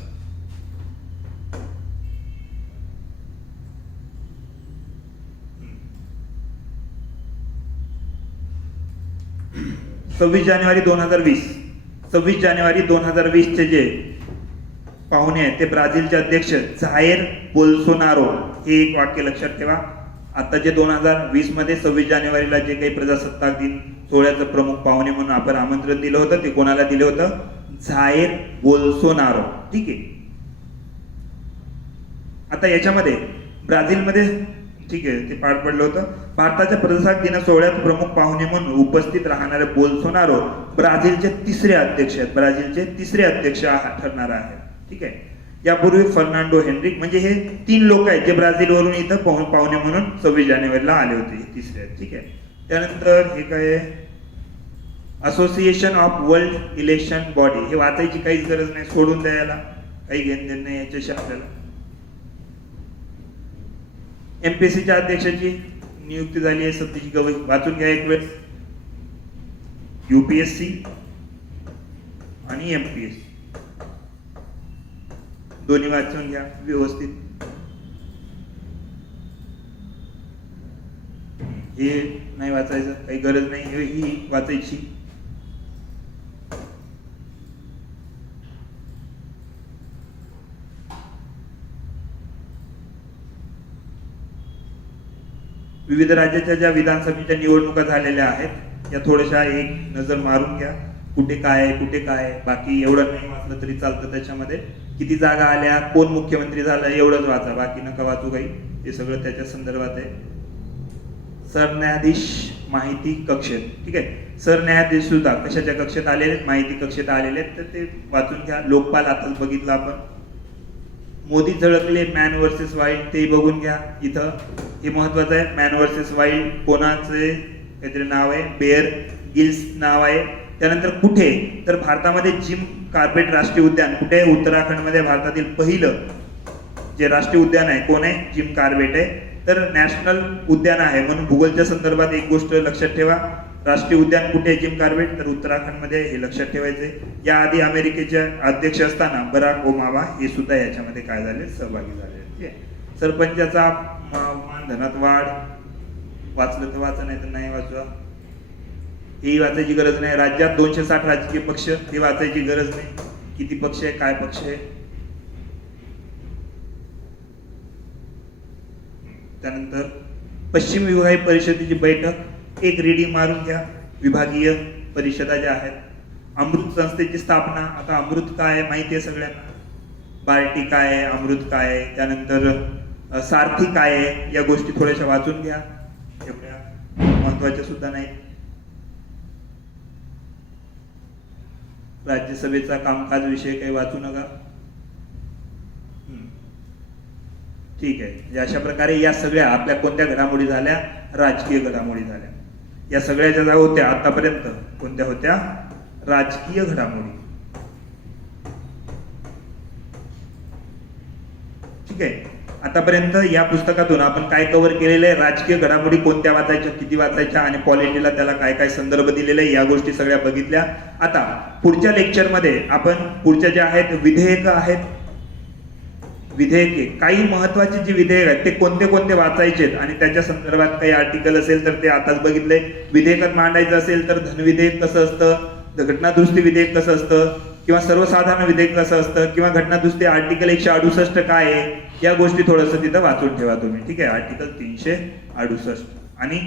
सव्वीस जानेवारी 2020 चे जे पाहुणे आहेत ते ब्राझीलचे अध्यक्ष झायर बोल्सोनारो. हे एक वाक्य लक्षात ठेवा. आता जे 2020 मध्ये 26 जानेवारीला जे काही प्रजासत्ताक दिन सोहळ्याचं प्रमुख पाहुणे म्हणून आपण आमंत्रण दिलं होतं ते कोणाला दिलं होतं? झायर बोल्सोनारो. ठीक आहे. आता याच्यामध्ये ब्राझीलमध्ये ठीक आहे ते पार पडलं होतं. भारताच्या प्रजासत्ताक दिन सोहळ्यात प्रमुख पाहुणे म्हणून उपस्थित राहणारे बोल्सोनारो ब्राझीलचे तिसरे अध्यक्ष आहेत. ब्राझीलचे तिसरे अध्यक्ष ठरणार आहेत. ठीक आहे. यापूर्वी फर्नांडो हेनरिक म्हणजे हे 3 लोक आहेत जे ब्राझीलवरून इथं पाहुणे म्हणून 26 जानेवारीला आले होते. हे तिसरे आहेत. ठीक आहे. त्यानंतर हे काय association of world election body. हे वाचायची काहीच गरज नाही, सोडून द्यायला काही घेण देण नाही याच्याशी आपल्याला. एमपीएससीच्या अध्यक्षाची नियुक्ती झाली आहे सतीश गवई. वाचून घ्या एक वेळ. यूपीएससी आणि एमपीएससी दोन्ही वाचून घ्या व्यवस्थित. हे नाही वाचायचं काही गरज नाही, ही वाचायची. विविध राज्याच्या ज्या विधानसभेच्या निवडणुका झालेल्या आहेत या थोड्याशा एक नजर मारून घ्या. कुठे काय आहे कुठे काय आहे. बाकी एवढं नाही वाचलं तरी चालतं. त्याच्यामध्ये किती जागा आल्या, कोण मुख्यमंत्री झाला एवढंच वाचा, बाकी नका वाचू काही. हे सगळं त्याच्या संदर्भात आहे. सरन्यायाधीश माहिती कक्षेत. ठीक आहे. सरन्यायाधीश सुद्धा कशाच्या कक्षेत आलेले? माहिती कक्षेत आलेले आहेत. तर ते वाचून घ्या. लोकपाल आताच बघितलं आपण. मोदी झळकले मॅन वर्सेस वाईल्ड ते बघून घ्या. इथं हे महत्वाचं आहे. मॅन वर्सेस वाईल्ड कोणाचे काहीतरी नाव आहे, बेअर गिल्स नाव आहे. त्यानंतर कुठे तर भारतामध्ये जिम कार्बेट राष्ट्रीय उद्यान कुठे आहे? उत्तराखंडमध्ये भारतातील पहिलं जे राष्ट्रीय उद्यान आहे कोण आहे? जिम कार्बेट आहे. तर नॅशनल उद्यान आहे म्हणून भूगोलच्या संदर्भात एक गोष्ट लक्षात ठेवा. राष्ट्रीय उद्यान कुठे आहे? जिम कार्बेट तर उत्तराखंडमध्ये. हे लक्षात ठेवायचे. याआधी अमेरिकेचे अध्यक्ष असताना बराक ओबामा हे सुद्धा याच्यामध्ये काय झाले? सहभागी झाले. ठीक आहे. सरपंचाचा मानधनात वाढ. वाचलं तर वाचा नाही तर नाही वाचवा. ही वाचायची गरज नाही. राज्यात 260 राजकीय पक्ष. ही वाचायची गरज नाही. किती पक्ष आहे काय पक्ष आहे. त्यानंतर पश्चिम विभागीय परिषदेची बैठक एक रीडिंग मारून घ्या. विभागीय परिषदा ज्या आहेत. अमृत संस्थेची स्थापना. आता अमृत काय आहे माहिती आहे सगळ्यांना. बार्टी काय आहे, अमृत काय आहे, त्यानंतर सारथी काय आहे, या गोष्टी थोड्याशा वाचून घ्या. एवढ्या महत्वाच्या सुद्धा नाही. राज्यसभेचा कामकाज विषय काही वाचू नका. ठीक आहे. म्हणजे अशा प्रकारे या सगळ्या आपल्या कोणत्या घडामोडी झाल्या? राजकीय घडामोडी झाल्या. या सगळ्या ज्या होत्या आतापर्यंत कोणत्या होत्या? राजकीय घडामोडी. ठीक आहे. आतापर्यंत या पुस्तकातून आपण काय कव्हर केलेलं आहे? राजकीय घडामोडी कोणत्या वाचायच्या, किती वाचायच्या आणि पॉलिटीला त्याला काय काय संदर्भ दिलेले आहे या गोष्टी सगळ्या बघितल्या. आता पुढच्या लेक्चरमध्ये आपण पुढच्या ज्या आहेत विधेयक आहेत. विधेयके काही महत्वाचे जे विधेयक आहेत ते कोणते कोणते वाचायचे आणि त्याच्या संदर्भात काही आर्टिकल असेल तर ते आताच बघितले. विधेयकात मांडायचं असेल तर धनविधेयक कसं असतं, घटनादुरुस्ती विधेयक कसं असतं, किंवा सर्वसाधारण विधेयक कसं असतं, किंवा घटनादुरुस्ती आर्टिकल 168 काय आहे, या गोष्टी थोडंसं तिथं वाचून ठेवा तुम्ही. ठीक आहे. आर्टिकल 368 आणि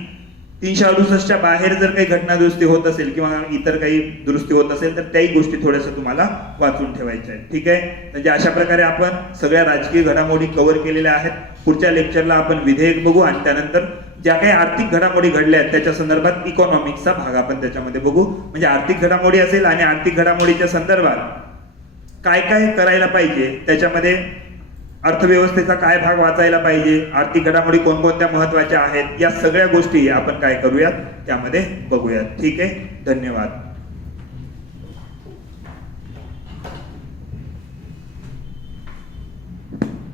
368च्या बाहेर जर काही घटनादुरुस्ती होत असेल किंवा इतर काही दुरुस्ती होत असेल तर त्याही गोष्टी थोड्याशा तुम्हाला वाचून ठेवायच्या आहेत. ठीक आहे. म्हणजे अशा प्रकारे आपण सगळ्या राजकीय घडामोडी कव्हर केलेल्या आहेत. पुढच्या लेक्चरला आपण विधेयक बघू आणि त्यानंतर ज्या काही आर्थिक घडामोडी घडल्या आहेत त्याच्या संदर्भात इकॉनॉमिक्सचा भाग आपण त्याच्यामध्ये बघू. म्हणजे आर्थिक घडामोडी असेल आणि आर्थिक घडामोडीच्या संदर्भात काय काय करायला पाहिजे त्याच्यामध्ये अर्थव्यवस्थेचा काय भाग वाचायला पाहिजे, आर्थिक घडामोडी कोणकोणत्या महत्वाच्या आहेत, या सगळ्या गोष्टी आपण काय करूयात त्यामध्ये बघूयात. ठीक आहे, धन्यवाद.